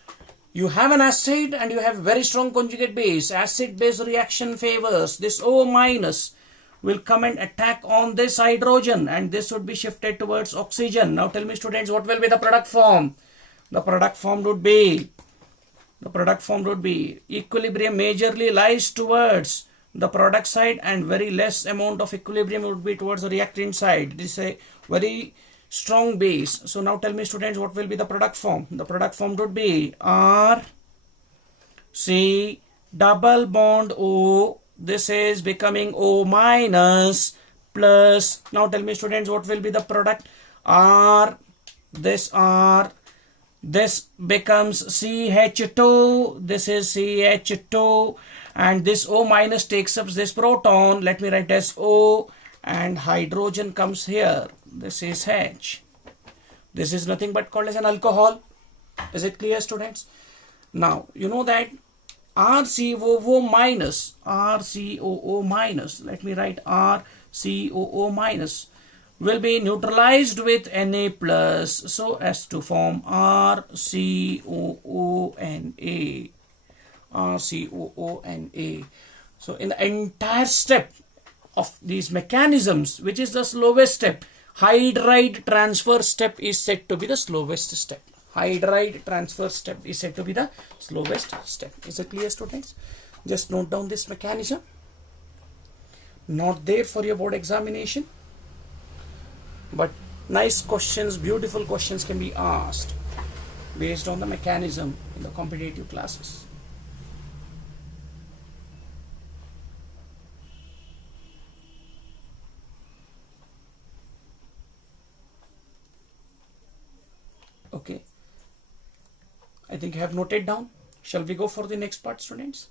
you have an acid and you have very strong conjugate base. Acid base reaction favors this O minus will come and attack on this hydrogen, and this would be shifted towards oxygen. Now tell me, students, what will be the product form? The product form would be equilibrium majorly lies towards the product side, and very less amount of equilibrium would be towards the reactant side. This is a very strong base. So now tell me, students, what will be the product form? The product form would be R, C, double bond O. This is becoming O minus plus. Now tell me, students, what will be the product? R, this becomes CH2. This is CH2, and this O minus takes up this proton. Let me write as O, and hydrogen comes here. This is H. This is nothing but called as an alcohol. Is it clear, students? Now you know that RCOO minus, let me write RCOO minus, will be neutralized with Na plus so as to form RCOONA. RCOONA. So in the entire step of these mechanisms, which is the slowest step, hydride transfer step is said to be the slowest step. Hydride transfer step is said to be the slowest step. Is it clear, students? Just note down this mechanism. Not there for your board examination, but nice questions, beautiful questions can be asked based on the mechanism in the competitive classes. Okay, I think you have noted down. Shall we go for the next part, students?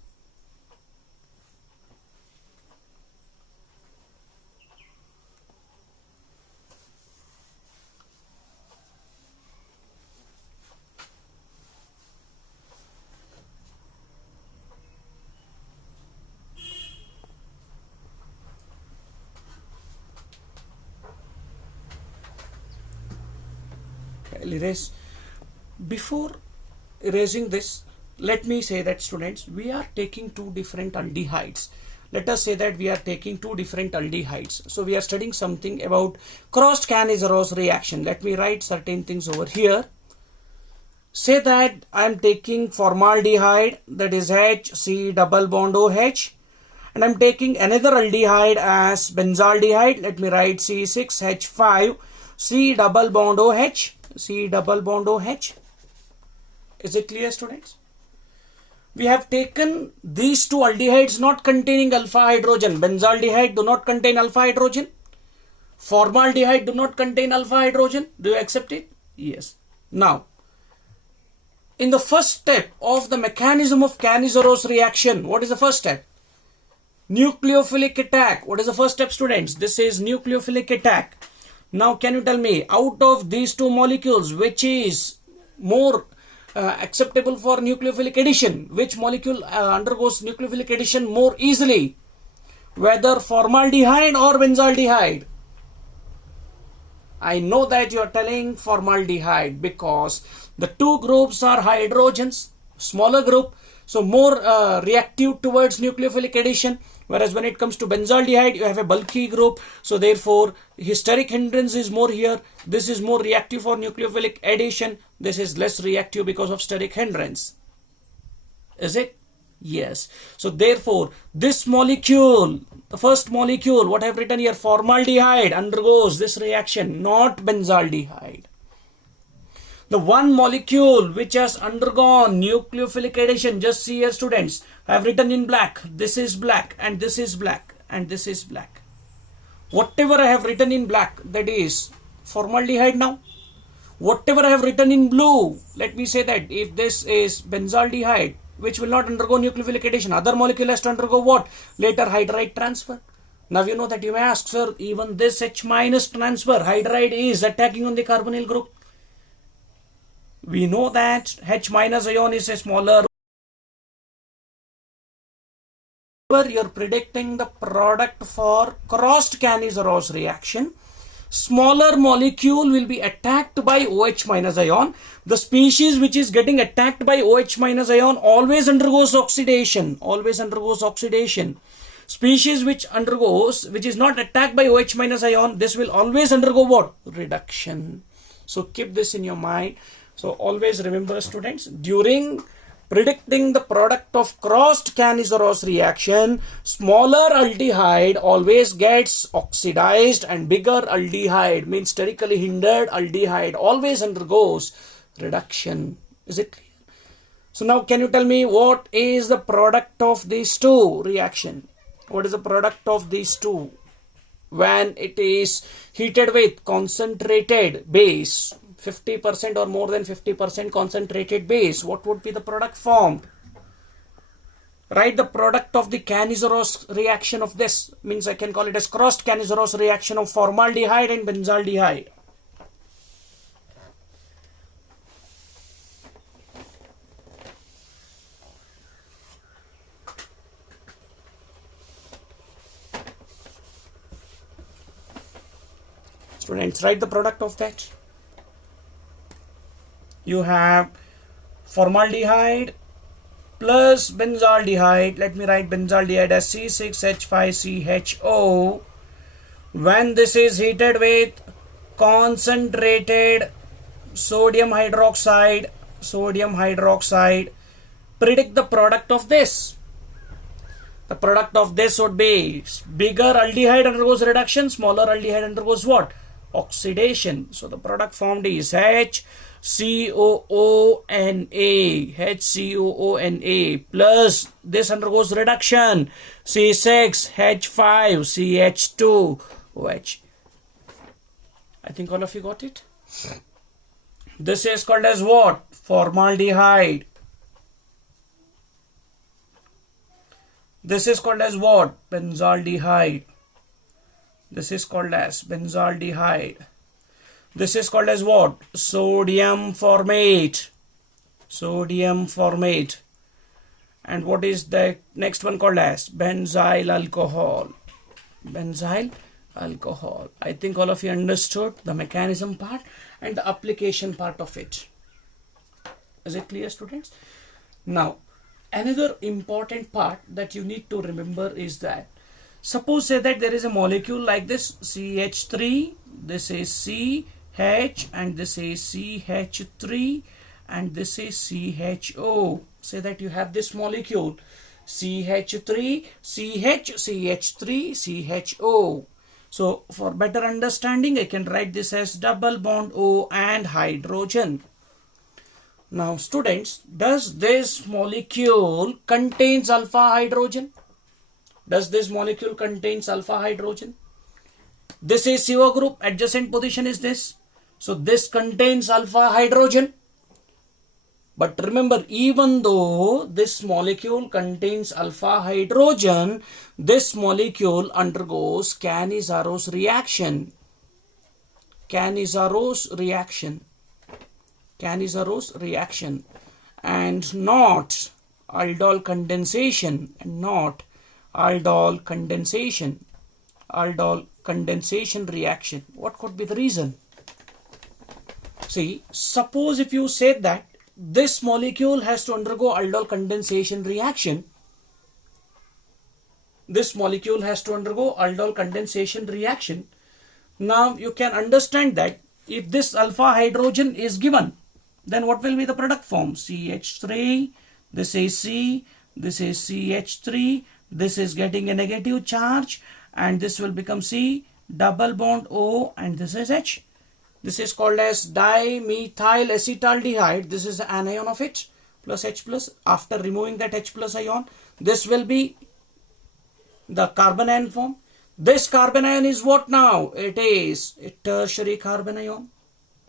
I'll erase. Before erasing this, let me say that, students, we are taking two different aldehydes. Let us say that we are taking two different aldehydes. So we are studying something about crossed Cannizzaro reaction. Let me write certain things over here. Say that I am taking formaldehyde, that is HC double bond OH, and I am taking another aldehyde as benzaldehyde. Let me write C6H5 C double bond OH. C double bond OH. Is it clear, students? We have taken these two aldehydes not containing alpha hydrogen. Benzaldehyde do not contain alpha hydrogen. Formaldehyde do not contain alpha hydrogen. Do you accept it? Yes. Now, in the first step of the mechanism of Cannizzaro reaction, what is the first step? Nucleophilic attack. What is the first step, students? This is nucleophilic attack. Now, can you tell me, out of these two molecules, which is more acceptable for nucleophilic addition? Which molecule undergoes nucleophilic addition more easily? Whether formaldehyde or benzaldehyde? I know that you are telling formaldehyde because the two groups are hydrogens, smaller group, so more reactive towards nucleophilic addition. Whereas when it comes to benzaldehyde, you have a bulky group, so therefore steric hindrance is more here. This is more reactive for nucleophilic addition. This is less reactive because of steric hindrance. Is it? Yes. So therefore, this molecule, the first molecule, what I have written here, formaldehyde, undergoes this reaction, not benzaldehyde. The one molecule which has undergone nucleophilic addition, just see here students, I have written in black, this is black and this is black and this is black. Whatever I have written in black, that is formaldehyde now. Whatever I have written in blue, let me say that if this is benzaldehyde, which will not undergo nucleophilic addition, other molecule has to undergo what? Later hydride transfer. Now you know that you may ask, sir, even this H minus transfer, hydride is attacking on the carbonyl group. We know that H minus ion is a smaller. You're predicting the product for crossed Cannizzaro reaction. Smaller molecule will be attacked by OH minus ion. The species which is getting attacked by OH minus ion always undergoes oxidation. Always undergoes oxidation. Species which is not attacked by OH minus ion, this will always undergo what? Reduction. So keep this in your mind. So always remember students, during predicting the product of crossed Cannizzaro reaction, smaller aldehyde always gets oxidized and bigger aldehyde, means sterically hindered aldehyde, always undergoes reduction. Is it clear? So now can you tell me what is the product of these two reaction? What is the product of these two when it is heated with concentrated base? 50% or more than 50% concentrated base, what would be the product formed? Write the product of the Cannizzaro reaction of this, means I can call it as crossed Cannizzaro reaction of formaldehyde and benzaldehyde. Students, write the product of that. You have formaldehyde plus benzaldehyde. Let me write benzaldehyde as C6H5CHO. When this is heated with concentrated sodium hydroxide, predict the product of this. The product of this would be bigger aldehyde undergoes reduction, smaller aldehyde undergoes what? Oxidation. So the product formed is HCOONA plus this undergoes reduction, C6H5CH2OH. I think all of you got it. This is called as what? Formaldehyde. This is called as what? Benzaldehyde. This is called as benzaldehyde. This is called as what? Sodium formate. Sodium formate. And what is the next one called as? Benzyl alcohol. Benzyl alcohol. I think all of you understood the mechanism part and the application part of it. Is it clear, students? Now, another important part that you need to remember is that suppose say that there is a molecule like this CH3, this is CH and this is CH3 and this is CHO. Say that you have this molecule CH3, CH, CH3, CHO. So for better understanding, I can write this as double bond O and hydrogen. Now students, does this molecule contains alpha hydrogen? Does this molecule contains alpha hydrogen? This is CO group, adjacent position is this. So this contains alpha hydrogen. But remember, even though this molecule contains alpha hydrogen, this molecule undergoes Cannizzaro reaction. Cannizzaro reaction. Cannizzarose reaction and not aldol condensation, and not aldol condensation. Aldol condensation reaction. What could be the reason? See, suppose if you said that this molecule has to undergo aldol condensation reaction, this molecule has to undergo aldol condensation reaction. Now you can understand that if this alpha hydrogen is given, then what will be the product form? CH3, this is C, this is CH3, this is getting a negative charge, and this will become C, double bond O, and this is H. This is called as dimethyl acetaldehyde. This is the anion of it, plus H plus. After removing that H plus ion, this will be the carbon ion form. This carbon ion is what now? It is a tertiary carbon ion.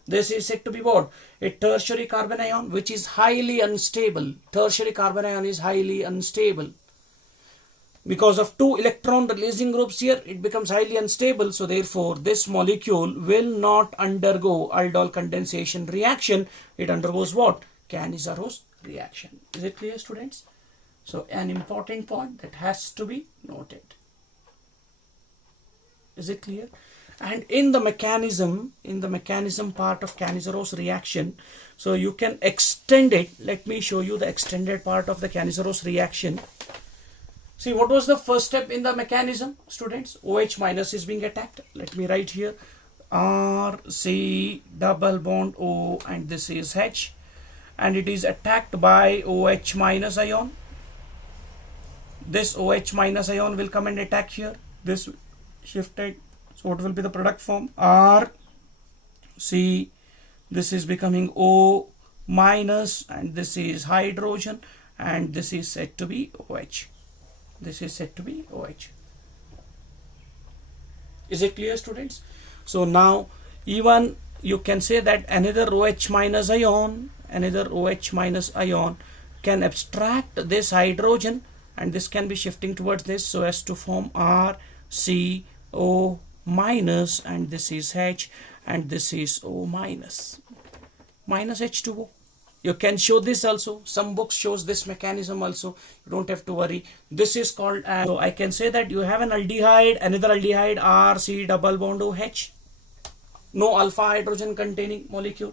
This is said to be what? A tertiary carbon ion, which is highly unstable. Tertiary carbon ion is highly unstable. Because of two electron releasing groups here, it becomes highly unstable. So therefore, this molecule will not undergo aldol condensation reaction. It undergoes what? Cannizzarose reaction. Is it clear, students? So an important point that has to be noted. Is it clear? And in the mechanism part of Cannizzarose reaction, so you can extend it. Let me show you the extended part of the Cannizzarose reaction. See, what was the first step in the mechanism, students? OH minus is being attacked. Let me write here RC double bond O, and this is H, and it is attacked by OH minus ion. This OH minus ion will come and attack here. This shifted. So what will be the product form? R C, this is becoming O minus, and this is hydrogen, and this is said to be OH. This is said to be OH. Is it clear, students? So now even you can say that another OH minus ion can abstract this hydrogen, and this can be shifting towards this so as to form RCO minus, and this is H, and this is O minus H2O. You can show this also. Some books shows this mechanism also. You don't have to worry. This is called as, so I can say that you have an aldehyde, another aldehyde, RC double bond OH. No alpha hydrogen containing molecule.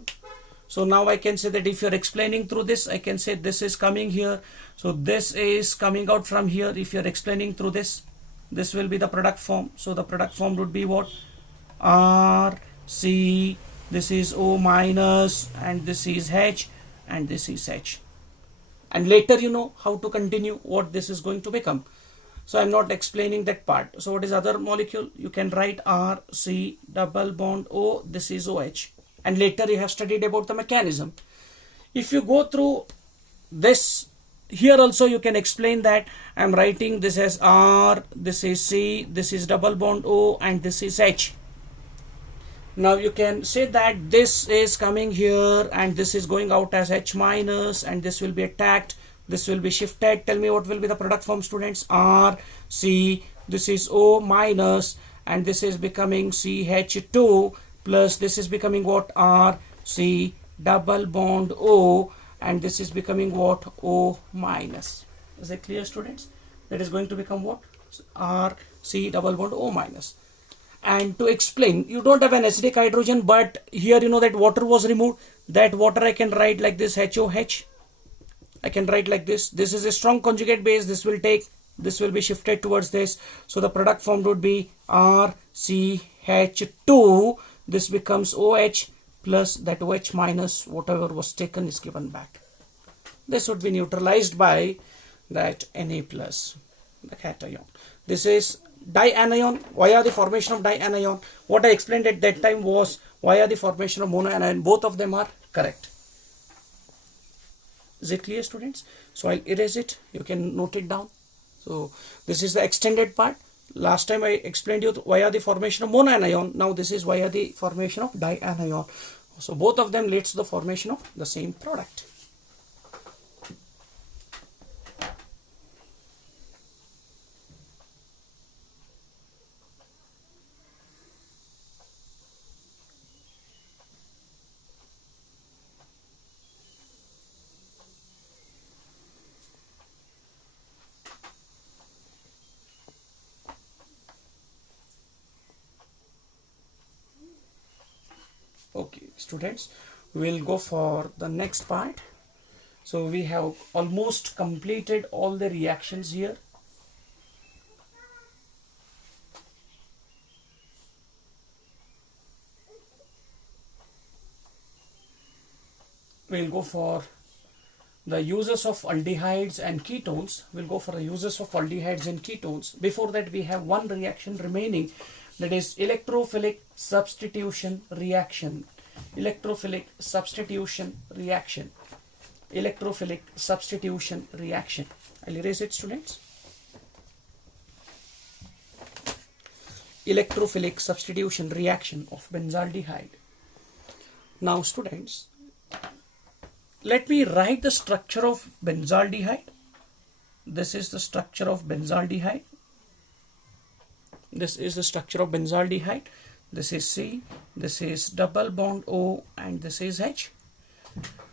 So now I can say that if you're explaining through this, I can say this is coming here. So this is coming out from here. If you're explaining through this, this will be the product form. So the product form would be what? RC, this is O minus, and this is H, and this is H. And later you know how to continue what this is going to become. So I'm not explaining that part. So what is other molecule? You can write RC double bond O, this is OH. And later you have studied about the mechanism. If you go through this, here also you can explain that I'm writing this as R, this is C, this is double bond O, and this is H. Now you can say that this is coming here, and this is going out as H minus, and this will be attacked, this will be shifted. Tell me what will be the product form, students? R, C, this is O minus, and this is becoming CH2 plus, this is becoming what? R, C double bond O, and this is becoming what? O minus. Is it clear, students? That is going to become what? R, C double bond O minus. And to explain, you don't have an acidic hydrogen, but here you know that water was removed. That water I can write like this, HOH. I can write like this. This is a strong conjugate base. This will be shifted towards this. So the product form would be RCH2. This becomes OH plus that OH minus, whatever was taken is given back. This would be neutralized by that Na plus, the cation. This is dianion. Via the formation of dianion, what I explained at that time was via the formation of monoanion. Both of them are correct. Is it clear, students? So I'll erase it. You can note it down. So this is the extended part. Last time I explained you via the formation of monoanion. Now this is via the formation of dianion. So both of them leads to the formation of the same product. Okay, students, we'll go for the next part. So we have almost completed all the reactions here. We'll go for the uses of aldehydes and ketones. We'll go for the uses of aldehydes and ketones. Before that, we have one reaction remaining, that is electrophilic substitution reaction. Electrophilic substitution reaction. Electrophilic substitution reaction. I'll erase it, students. Electrophilic substitution reaction of benzaldehyde. Now, students, let me write the structure of benzaldehyde. This is the structure of benzaldehyde. This is the structure of benzaldehyde. This is C, this is double bond O, and this is H.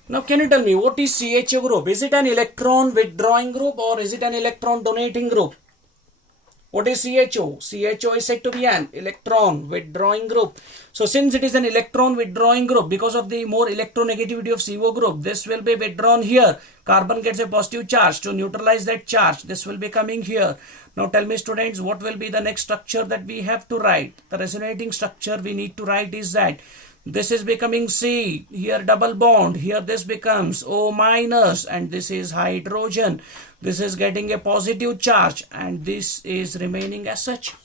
Now, can you tell me what is CHO group? Is it an electron withdrawing group or is it an electron donating group? What is CHO? CHO is said to be an electron withdrawing group. So since it is an electron withdrawing group, because of the more electronegativity of CO group, this will be withdrawn here. Carbon gets a positive charge. To neutralize that charge, this will be coming here. Now tell me, students, what will be the next structure that we have to write? The resonating structure we need to write is that this is becoming C, here double bond, here this becomes O minus, and this is hydrogen. This is getting a positive charge and this is remaining as such.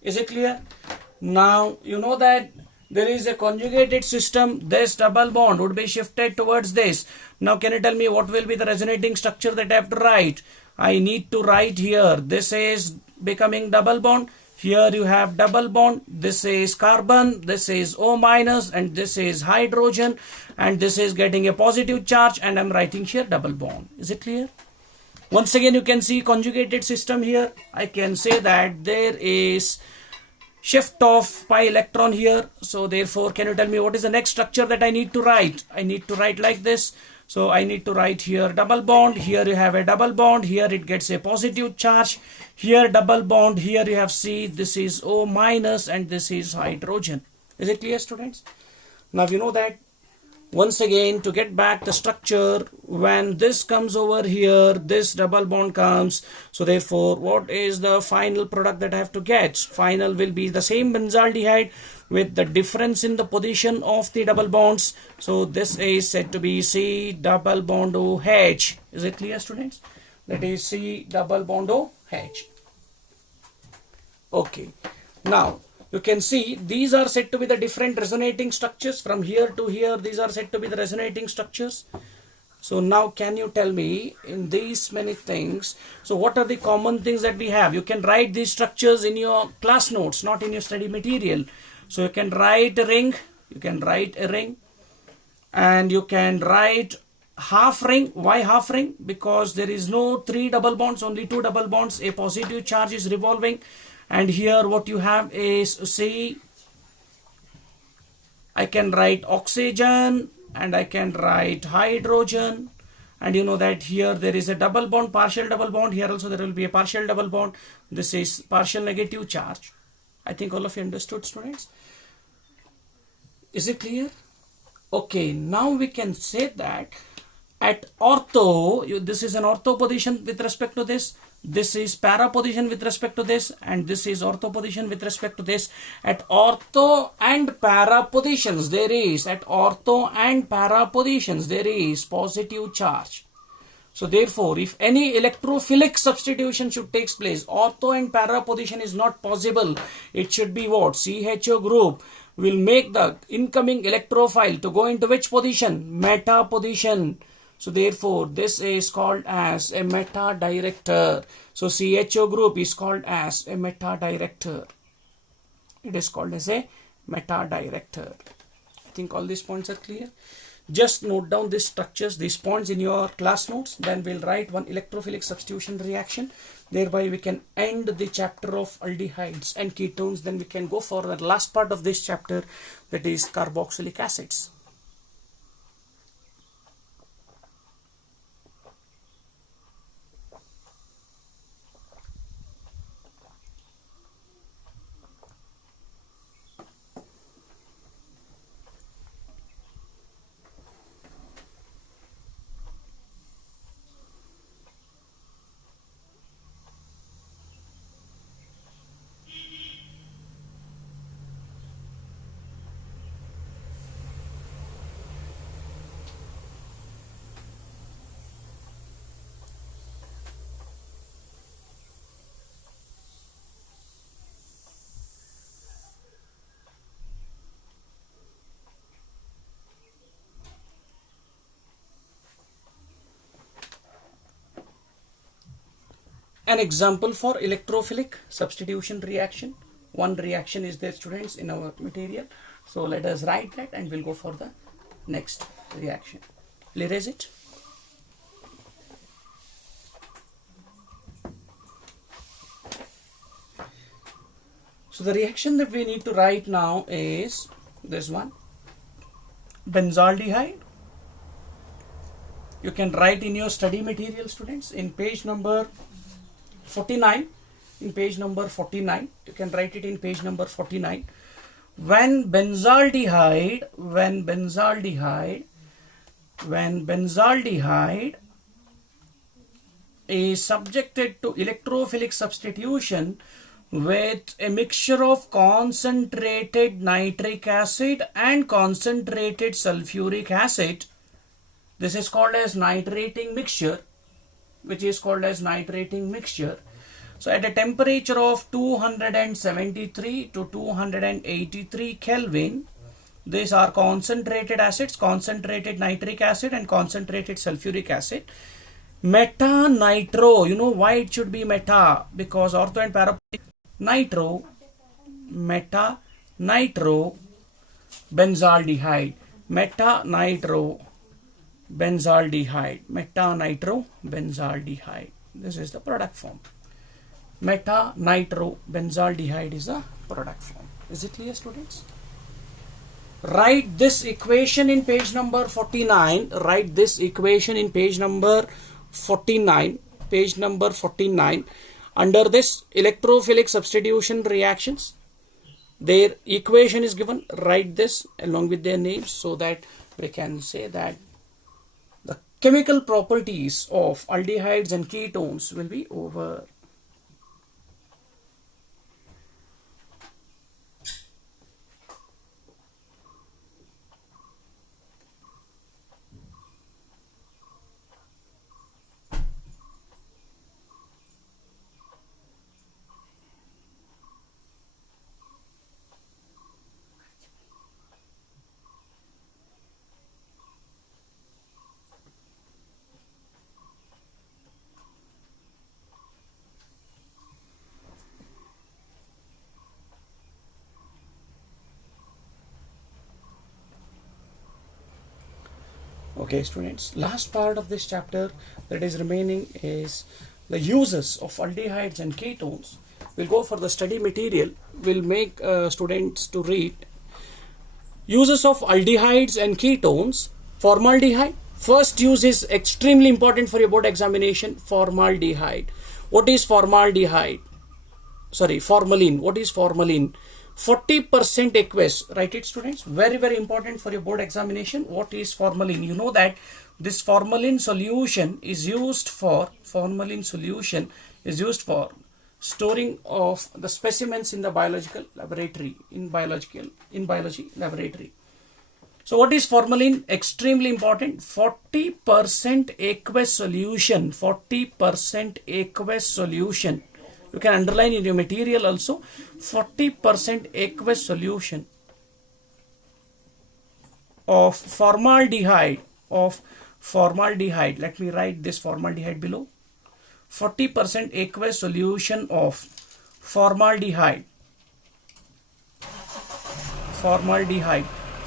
Is it clear? Now you know that there is a conjugated system. This double bond would be shifted towards this. Now can you tell me what will be the resonating structure that I have to write? I need to write here, this is becoming double bond. Here you have double bond, this is carbon, this is O minus, and this is hydrogen, and this is getting a positive charge, and I'm writing here double bond. Is it clear? Once again, you can see conjugated system here. I can say that there is shift of pi electron here. So therefore, can you tell me what is the next structure that I need to write? I need to write like this. So I need to write here double bond, here you have a double bond, here it gets a positive charge, here double bond, here you have C, this is O minus, and this is hydrogen. Is it clear, students? Now you know that once again, to get back the structure, when this comes over here, this double bond comes. So therefore, what is the final product that I have to get? Final will be the same benzaldehyde with the difference in the position of the double bonds. So this is said to be C double bond OH. Is it clear, students? That is C double bond OH. Okay. Now, you can see these are said to be the different resonating structures. From here to here, these are said to be the resonating structures. So now can you tell me in these many things, so what are the common things that we have? You can write these structures in your class notes, not in your study material. So you can write a ring, and you can write half ring. Why half ring? Because there is no 3 double bonds, only 2 double bonds. A positive charge is revolving. And here what you have is C. I can write oxygen and I can write hydrogen. And you know that here there is a double bond, partial double bond. Here also there will be a partial double bond. This is partial negative charge. I think all of you understood, students. Is it clear? Okay, now we can say that at ortho, this is an ortho position with respect to this. This is para position with respect to this, and this is ortho position with respect to this. At ortho and para positions, there is positive charge. So therefore, if any electrophilic substitution should take place, ortho and para position is not possible. It should be what? CHO group will make the incoming electrophile to go into which position? Meta position. So therefore, this is called as a meta director. So CHO group is called as a meta director. It is called as a meta director. I think all these points are clear. Just note down these structures, these points in your class notes. Then we'll write one electrophilic substitution reaction. Thereby we can end the chapter of aldehydes and ketones. Then we can go for the last part of this chapter, that is carboxylic acids. an example for electrophilic substitution reaction. One reaction is there, students, in our material. So let us write that and we'll go for the next reaction. I'll erase it. So the reaction that we need to write now is this one, benzaldehyde. You can write in your study material, students, in page number 49. In page number 49, you can write it in page number 49. When benzaldehyde is subjected to electrophilic substitution with a mixture of concentrated nitric acid and concentrated sulfuric acid, this is called as nitrating mixture, which is called as nitrating mixture. So at a temperature of 273 to 283 Kelvin, these are concentrated acids, concentrated nitric acid and concentrated sulfuric acid. Meta nitro, you know why it should be meta? Because ortho and para nitro, meta nitro benzaldehyde, meta nitro benzaldehyde, meta nitro benzaldehyde. This is the product form. Meta nitro benzaldehyde is the product form. Is it clear, students? Write this equation in page number 49. Write this equation in page number 49. Page number 49. Under this electrophilic substitution reactions, their equation is given. Write this along with their names so that we can say that the chemical properties of aldehydes and ketones will be over. Okay, students, last part of this chapter that is remaining is the uses of aldehydes and ketones. We'll go for the study material. We'll make students to read uses of aldehydes and ketones. Formaldehyde. First use is extremely important for your board examination. Formaldehyde. What is formaldehyde? Sorry, formalin. What is formalin? 40% aqueous. Write it, students. Very, very important for your board examination. What is formalin? You know that this formalin solution is used for storing of the specimens in the biological laboratory, in biology laboratory. So what is formalin? Extremely important. 40% aqueous solution. 40% aqueous solution. You can underline in your material also. 40% aqueous solution of formaldehyde. Let me write this formaldehyde below. 40% aqueous solution of formaldehyde.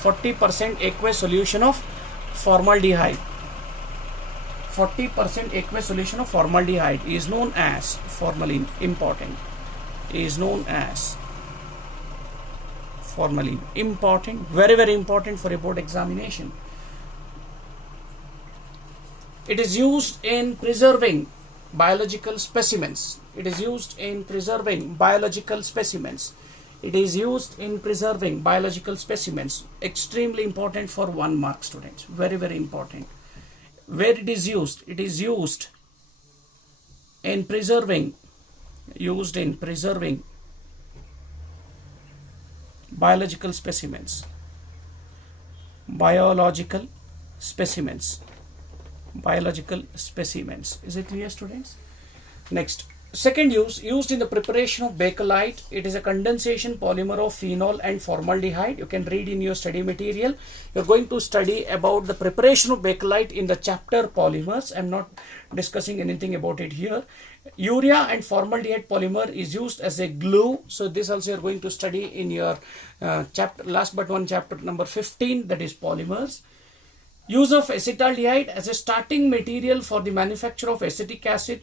40% aqueous solution of formaldehyde. 40% aqueous solution of formaldehyde is known as formalin. Important. Is known as formalin. Important. Very, very important for a board examination. It is used in preserving biological specimens. It is used in preserving biological specimens. It is used in preserving biological specimens. Extremely important for 1 mark, students. Very, very important. Where it is used? It is used in preserving. Biological specimens. Biological specimens. Is it clear, students? Next, Second use, used in the preparation of bakelite. It is a condensation polymer of phenol and formaldehyde. You can read in your study material. You're going to study about the preparation of bakelite in the chapter polymers. I'm not discussing anything about it here. Urea and formaldehyde polymer is used as a glue. So this also you're going to study in your chapter, last but one, chapter number 15, that is polymers. Use of acetaldehyde as a starting material for the manufacture of acetic acid,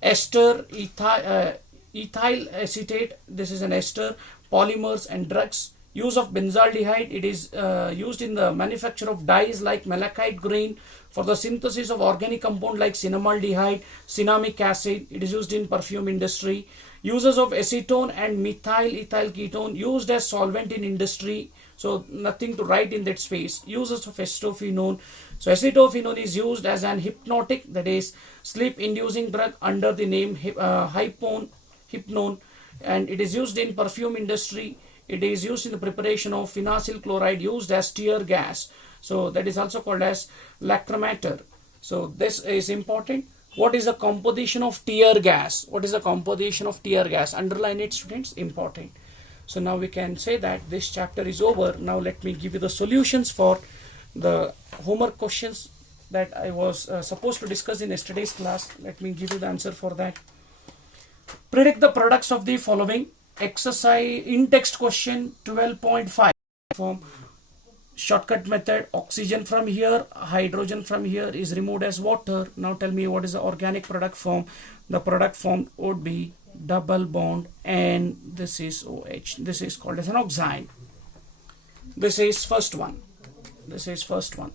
ester, ethyl acetate, this is an ester, polymers and drugs. Use of benzaldehyde, it is used in the manufacture of dyes like malachite green, for the synthesis of organic compound like cinnamaldehyde, cinnamic acid. It is used in perfume industry. Uses of acetone and methyl ethyl ketone, used as solvent in industry. So nothing to write in that space. Uses of acetophenone. So acetophenone is used as an hypnotic, that is sleep inducing drug under the name hypnone, and it is used in perfume industry. It is used in the preparation of phenacyl chloride, used as tear gas. So that is also called as lacrimator. So this is important. What is the composition of tear gas? What is the composition of tear gas? Underline it, students, important. So now we can say that this chapter is over. Now let me give you the solutions for the homework questions that I was supposed to discuss in yesterday's class. Let me give you the answer for that. Predict the products of the following. Exercise in text question 12.5 form. Shortcut method, oxygen from here, hydrogen from here is removed as water. Now tell me what is the organic product form. The product form would be double bond and this is OH. This is called as an oxide. This is first one. This is first one.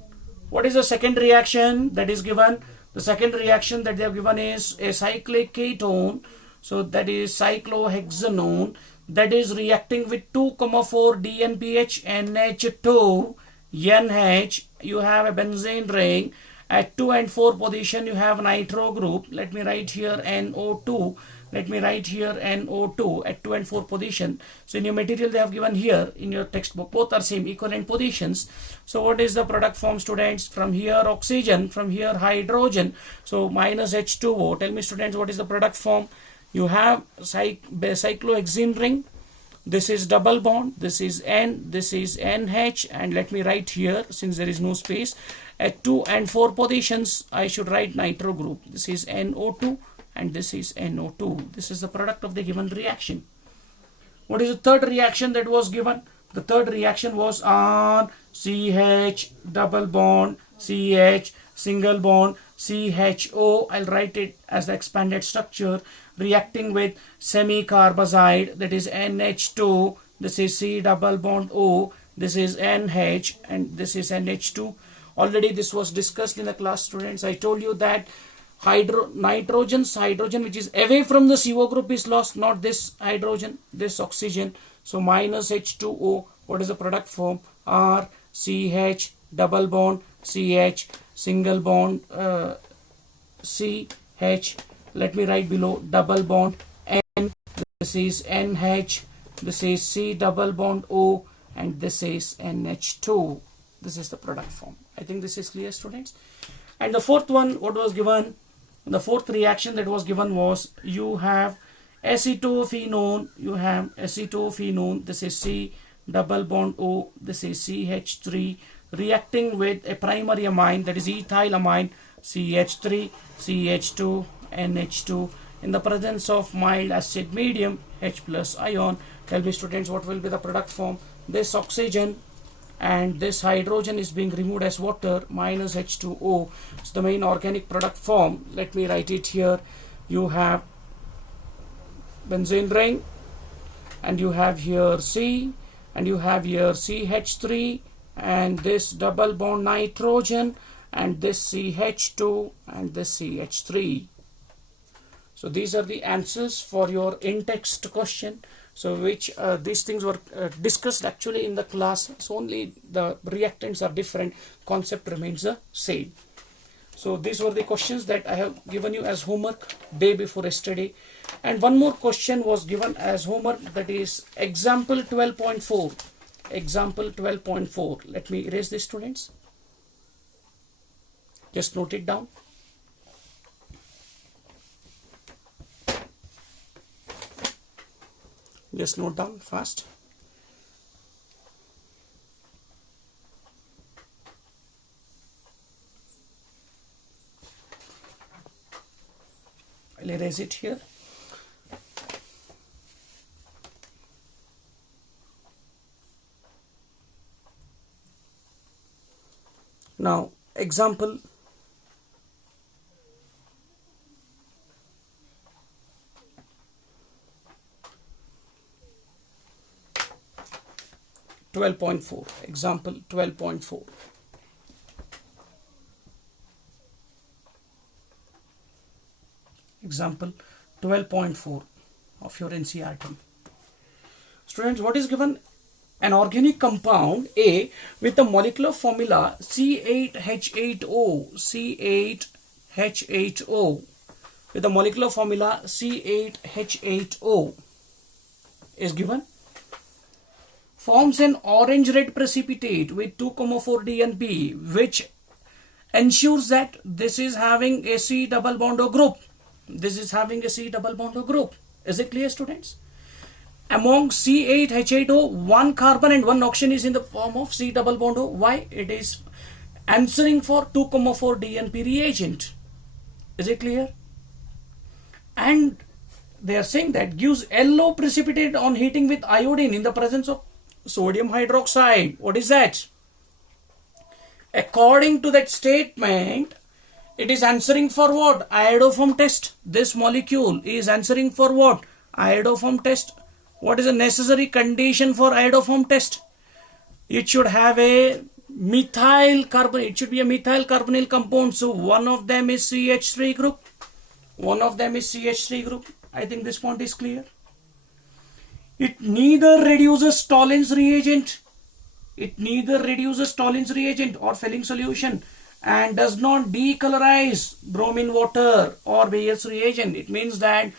What is the second reaction that is given? The second reaction that they have given is a cyclic ketone. So that is cyclohexanone, that is reacting with 2,4 DNPH NH2 NH. You have a benzene ring. At 2 and 4 position you have nitro group. Let me write here NO2. Let me write here NO2 at 2 and 4 position. So in your material they have given here in your textbook, both are same equivalent positions. So what is the product form, students? From here oxygen, from here hydrogen. So minus H2O. Tell me, students, what is the product form? You have cyclohexene ring. This is double bond. This is N. This is NH. And let me write here, since there is no space, at 2 and 4 positions I should write nitro group. This is NO2 and this is NO2. This is the product of the given reaction. What is the third reaction that was given? The third reaction was on CH double bond, CH single bond, CHO. I'll write it as the expanded structure, reacting with semi-carbazide, that is NH2. This is C double bond O. This is NH and this is NH2. Already this was discussed in the class, students. I told you that hydrogen which is away from the CO group is lost, not this hydrogen, this oxygen. So minus H2O. What is the product form? R CH double bond CH single bond CH. Let me write below double bond N. This is NH. This is C double bond O and this is NH2. This is the product form. I think this is clear, students. And the fourth one, what was given? The fourth reaction that was given was you have acetophenone. You have acetophenone. This is C double bond O. This is CH3 reacting with a primary amine, that is ethylamine, CH3 CH2 NH2 in the presence of mild acid medium H plus ion. Tell me, students, what will be the product form? This oxygen and this hydrogen is being removed as water, minus H2O. It's the main organic product form. Let me write it here. You have benzene ring and you have here C and you have here CH3 and this double bond nitrogen and this CH2 and this CH3. So these are the answers for your in-text question. So which these things were discussed actually in the class. So only the reactants are different. Concept remains the same. So these were the questions that I have given you as homework day before yesterday. And one more question was given as homework, that is example 12.4. Example 12.4. Let me erase this, students. Just note it down. Just note down fast. I'll erase it here. Now, example 12.4. Example 12.4. Example 12.4 of your NCERT. Students, what is given? An organic compound A with the molecular formula C8H8O, C8H8O, with the molecular formula C8H8O is given, forms an orange-red precipitate with 2,4 DNP, which ensures that this is having a C double bond O group. This is having a C double bond O group. Is it clear, students? Among C8H8O, one carbon and one oxygen is in the form of C double bond O. Why? It is answering for 2,4 DNP reagent. Is it clear? And they are saying that gives yellow precipitate on heating with iodine in the presence of sodium hydroxide. What is that? According to that statement, it is answering for what? Iodoform test. This molecule is answering for what? Iodoform test. What is a necessary condition for iodoform test? It should have a methyl carbon. It should be a methyl carbonyl compound. So one of them is CH3 group. One of them is CH3 group. I think this point is clear. It neither reduces Stollen's reagent. It neither reduces Stollen's reagent or Fehling solution and does not decolorize bromine water or Bayer's reagent. It means that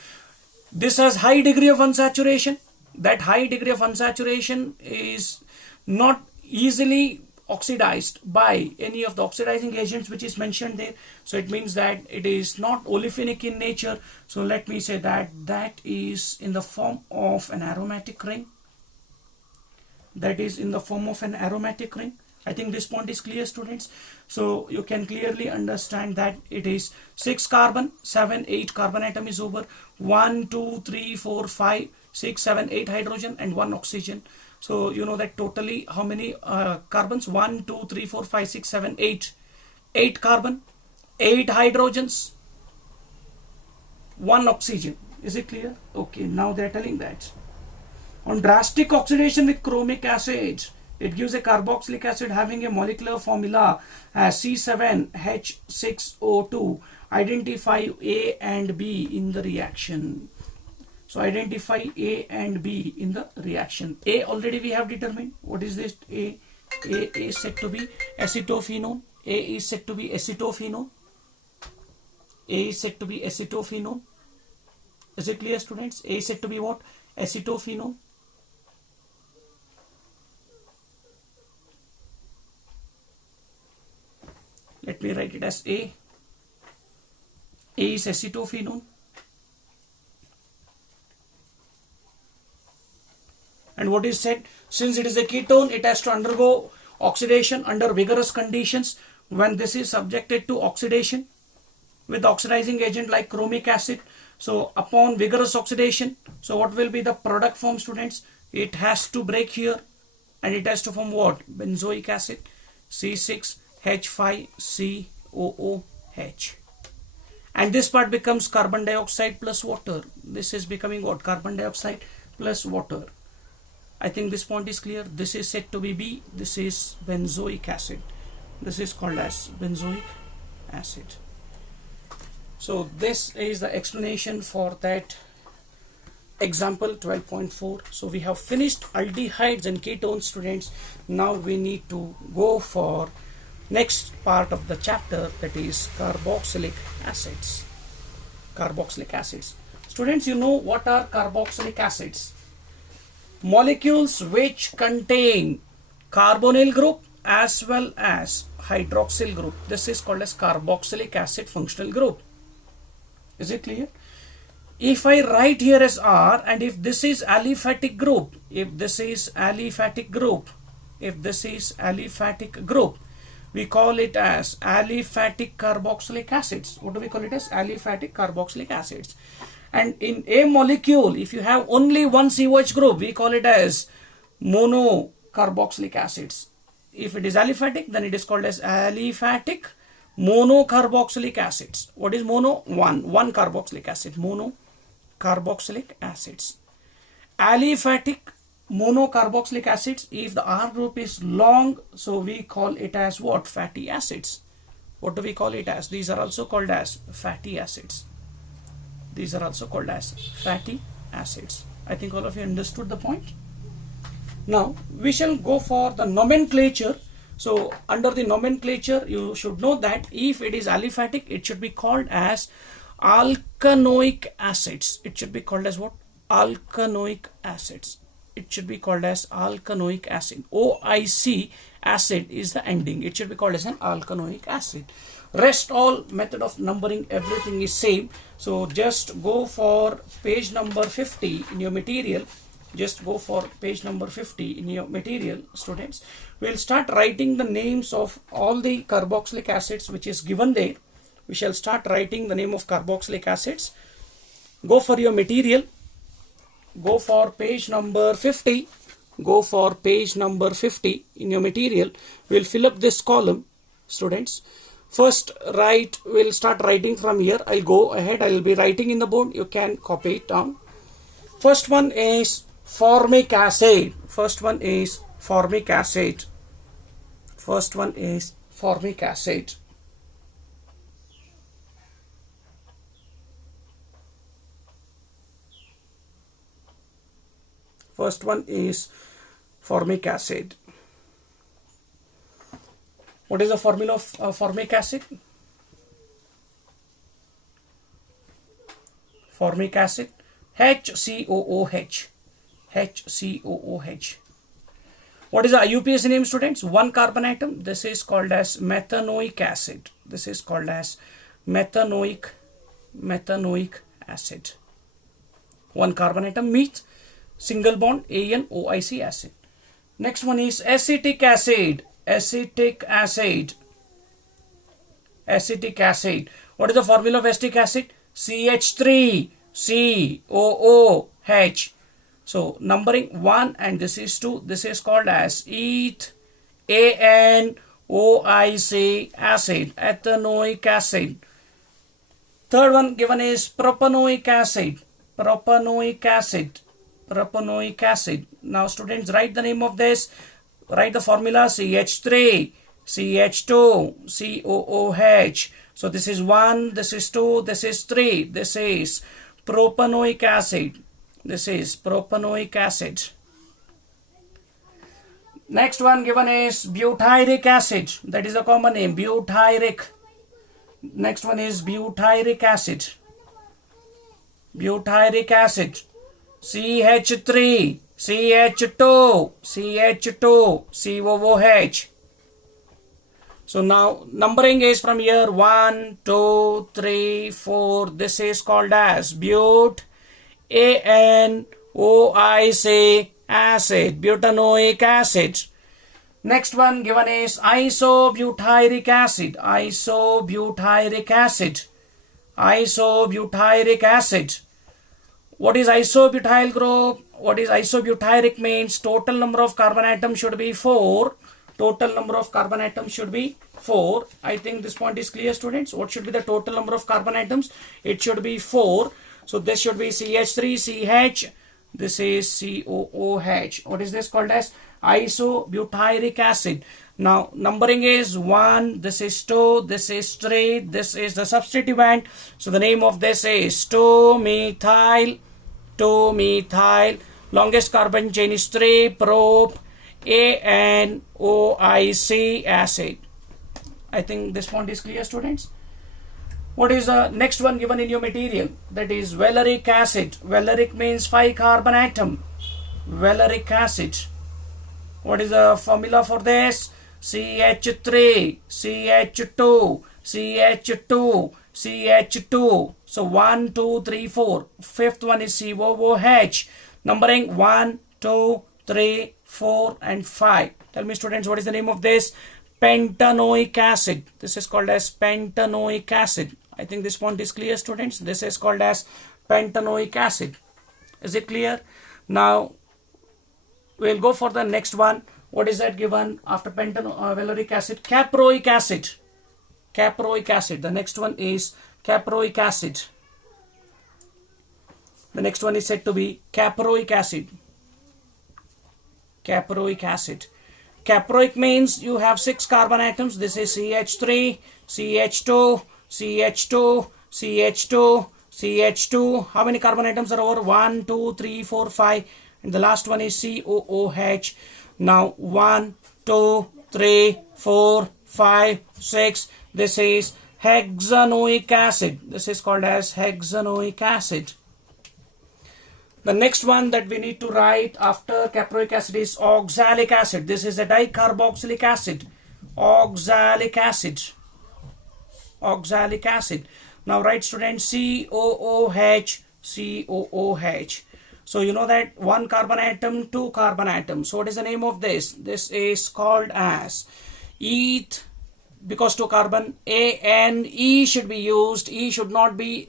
this has high degree of unsaturation. That high degree of unsaturation is not easily oxidized by any of the oxidizing agents which is mentioned there. So it means that it is not olefinic in nature. So let me say that that is in the form of an aromatic ring. That is in the form of an aromatic ring. I think this point is clear, students. So you can clearly understand that it is 6 carbon, 7, 8 carbon atom is over, 1, 2, 3, 4, 5, 6, 7, 8 hydrogen and 1 oxygen. So you know that totally how many carbons? 1, 2, 3, 4, 5, 6, 7, 8. 8 carbon, 8 hydrogens, 1 oxygen. Is it clear? Okay, now they are telling that on drastic oxidation with chromic acid, it gives a carboxylic acid having a molecular formula as C7H6O2. Identify A and B in the reaction. So identify A and B in the reaction. A already we have determined. What is this? A is said to be acetophenone. A is said to be acetophenone. A is said to be acetophenone. Is it clear, students? A is said to be what? Acetophenone. Let me write it as A. A is acetophenone. And what is said? Since it is a ketone, it has to undergo oxidation under vigorous conditions. When this is subjected to oxidation with oxidizing agent like chromic acid, so upon vigorous oxidation, so what will be the product form, students? It has to break here and it has to form what? Benzoic acid, C6H5COOH. And this part becomes carbon dioxide plus water. This is becoming what? Carbon dioxide plus water. I think this point is clear. This is said to be B. This is benzoic acid. This is called as benzoic acid. So this is the explanation for that example 12.4. So we have finished aldehydes and ketones, students. Now we need to go for next part of the chapter, that is carboxylic acids. Carboxylic acids. Students, you know what are carboxylic acids? Molecules which contain carbonyl group as well as hydroxyl group. This is called as carboxylic acid functional group. Is it clear? if I write here as R, and if this is aliphatic group, if this is aliphatic group, we call it as aliphatic carboxylic acids. What do we call it as? Aliphatic carboxylic acids. And in a molecule, if you have only one COH group, we call it as monocarboxylic acids. If it is aliphatic, then it is called as aliphatic monocarboxylic acids. What is mono? One carboxylic acid. Monocarboxylic acids. Aliphatic monocarboxylic acids, if the R group is long, so we call it as what? Fatty acids. What do we call it as? These are also called as fatty acids. These are also called as fatty acids. I think all of you understood the point. Now we shall go for the nomenclature. So under the nomenclature, you should know that if it is aliphatic, it should be called as alkanoic acids. It should be called as what? Alkanoic acids. It should be called as alkanoic acid. OIC acid is the ending. It should be called as an alkanoic acid. Rest all method of numbering, everything is same. So just go for page number 50 in your material. Just go for page number 50 in your material, students. We'll start writing the names of all the carboxylic acids which is given there. We shall start writing the name of carboxylic acids. Go for your material. Go for page number 50. Go for page number 50 in your material. We'll fill up this column, students. First write, we'll start writing from here. I'll go ahead. I'll be writing in the board. You can copy it down. First one is formic acid. First one is formic acid. First one is formic acid. First one is formic acid. What is the formula of formic acid? Formic acid, HCOOH. HCOOH. What is the IUPAC name, students? One carbon atom. This is called as methanoic acid. This is called as methanoic acid. One carbon atom meets single bond ANOIC acid. Next one is acetic acid. Acetic acid. Acetic acid. What is the formula of acetic acid? CH3COOH. So numbering 1 and this is 2. This is called as eth ANOIC acid. Ethanoic acid. Third one given is propanoic acid. Propanoic acid. Propanoic acid. Now students, write the name of this. Write the formula CH3 CH2 COOH. So this is 1, this is 2, this is 3. This is propanoic acid. This is propanoic acid. Next one given is butyric acid. That is a common name, butyric. Next one is butyric acid. Butyric acid. CH3 CH2 CH2 COOH. So now numbering is from here 1, 2, 3, 4. This is called as bute ANOIC acid, butanoic acid. Next one given is isobutyric acid. Isobutyric acid. Isobutyric acid. What is isobutyl group? What is isobutyric means? Total number of carbon atoms should be 4. Total number of carbon atoms should be 4. I think this point is clear, students. What should be the total number of carbon atoms? It should be 4. So this should be CH3CH. This is COOH. What is this called as? Isobutyric acid. Now numbering is 1, this is 2, this is 3, this is the substituent. So the name of this is 2-methyl. Longest carbon chain is 3, prop ANOIC acid. I think this point is clear, students. What is the next one given in your material? That is valeric acid. Valeric means 5 carbon atom. Valeric acid. What is the formula for this? CH3 CH2 CH2 CH2. So 1, 2, 3, 4. Fifth one is COOH. Numbering 1, 2, 3, 4 and 5. Tell me students, what is the name of this? Pentanoic acid. This is called as pentanoic acid. I think this point is clear students. This is called as pentanoic acid. Is it clear? Now we'll go for the next one. What is that given after valeric acid? Caproic acid. Caproic acid. The next one is caproic acid. The next one is said to be caproic acid. Caproic acid. Caproic means you have 6 carbon atoms. This is CH3, CH2, CH2, CH2, CH2. How many carbon atoms are over? 1, 2, 3, 4, 5. And the last one is COOH. Now 1, 2, 3, 4, 5, 6. This is hexanoic acid. This is called as hexanoic acid. The next one that we need to write after caproic acid is oxalic acid. This is a dicarboxylic acid. Oxalic acid. Oxalic acid. Now write students COOH, COOH. So you know that 1 carbon atom, 2 carbon atoms. So what is the name of this? This is called as eth, because 2 carbon, A and E should be used. E should not be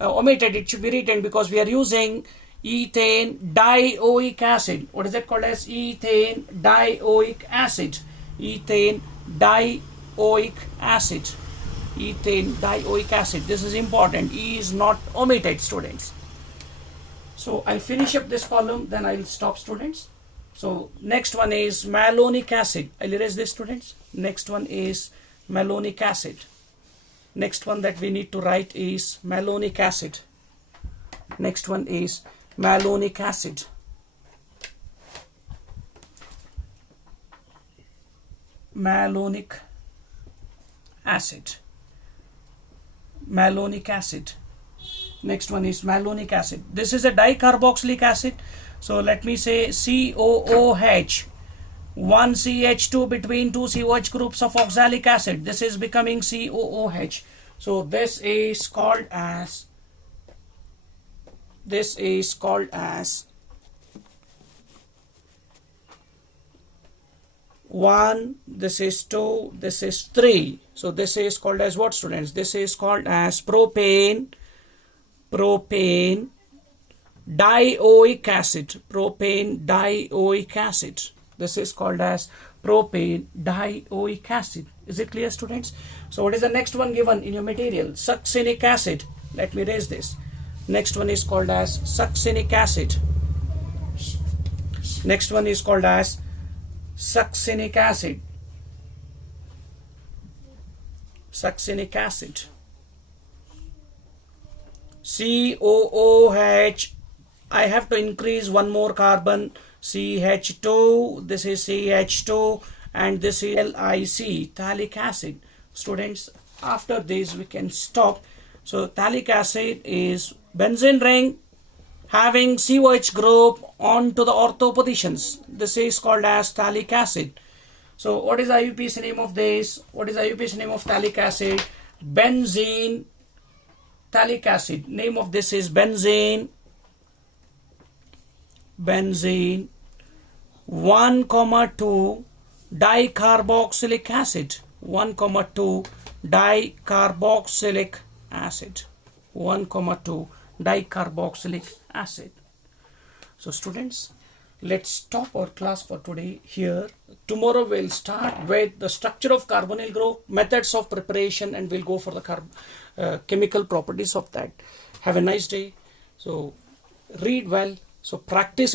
omitted. It should be written because we are using ethane dioic acid. What is that called as? Ethane dioic acid. Ethane dioic acid. Ethane dioic acid. This is important. E is not omitted students. So I'll finish up this column, then I'll stop students. So next one is malonic acid. I'll erase this students. Next one is malonic acid. Next one that we need to write is malonic acid. Next one is malonic acid. Malonic acid. Malonic acid. Next one is malonic acid. This is a dicarboxylic acid. So let me say COOH. 1 CH2 between 2 COH groups of oxalic acid. This is becoming COOH. So this is called as 1, this is 2, this is 3. So this is called as what students? This is called as propane dioic acid. Propane dioic acid. This is called as propane dioic acid. Is it clear students? So what is the next one given in your material? Succinic acid. Let me erase this. Next one is called as succinic acid. Next one is called as succinic acid. Succinic acid. COOH. I have to increase one more carbon. CH2. This is CH2 and this is LIC, phthalic acid. Students, after this we can stop. So phthalic acid is benzene ring having COH group onto the ortho positions. This is called as phthalic acid. So what is IUPAC name of this? What is IUPAC name of phthalic acid? Benzene phthalic acid. Name of this is benzene 1,2 dicarboxylic acid. 1,2 dicarboxylic acid. 1,2 dicarboxylic acid. So students, let's stop our class for today here. Tomorrow we'll start with the structure of carbonyl group, methods of preparation, and we'll go for the chemical properties of that. Have a nice day. So read well. So practice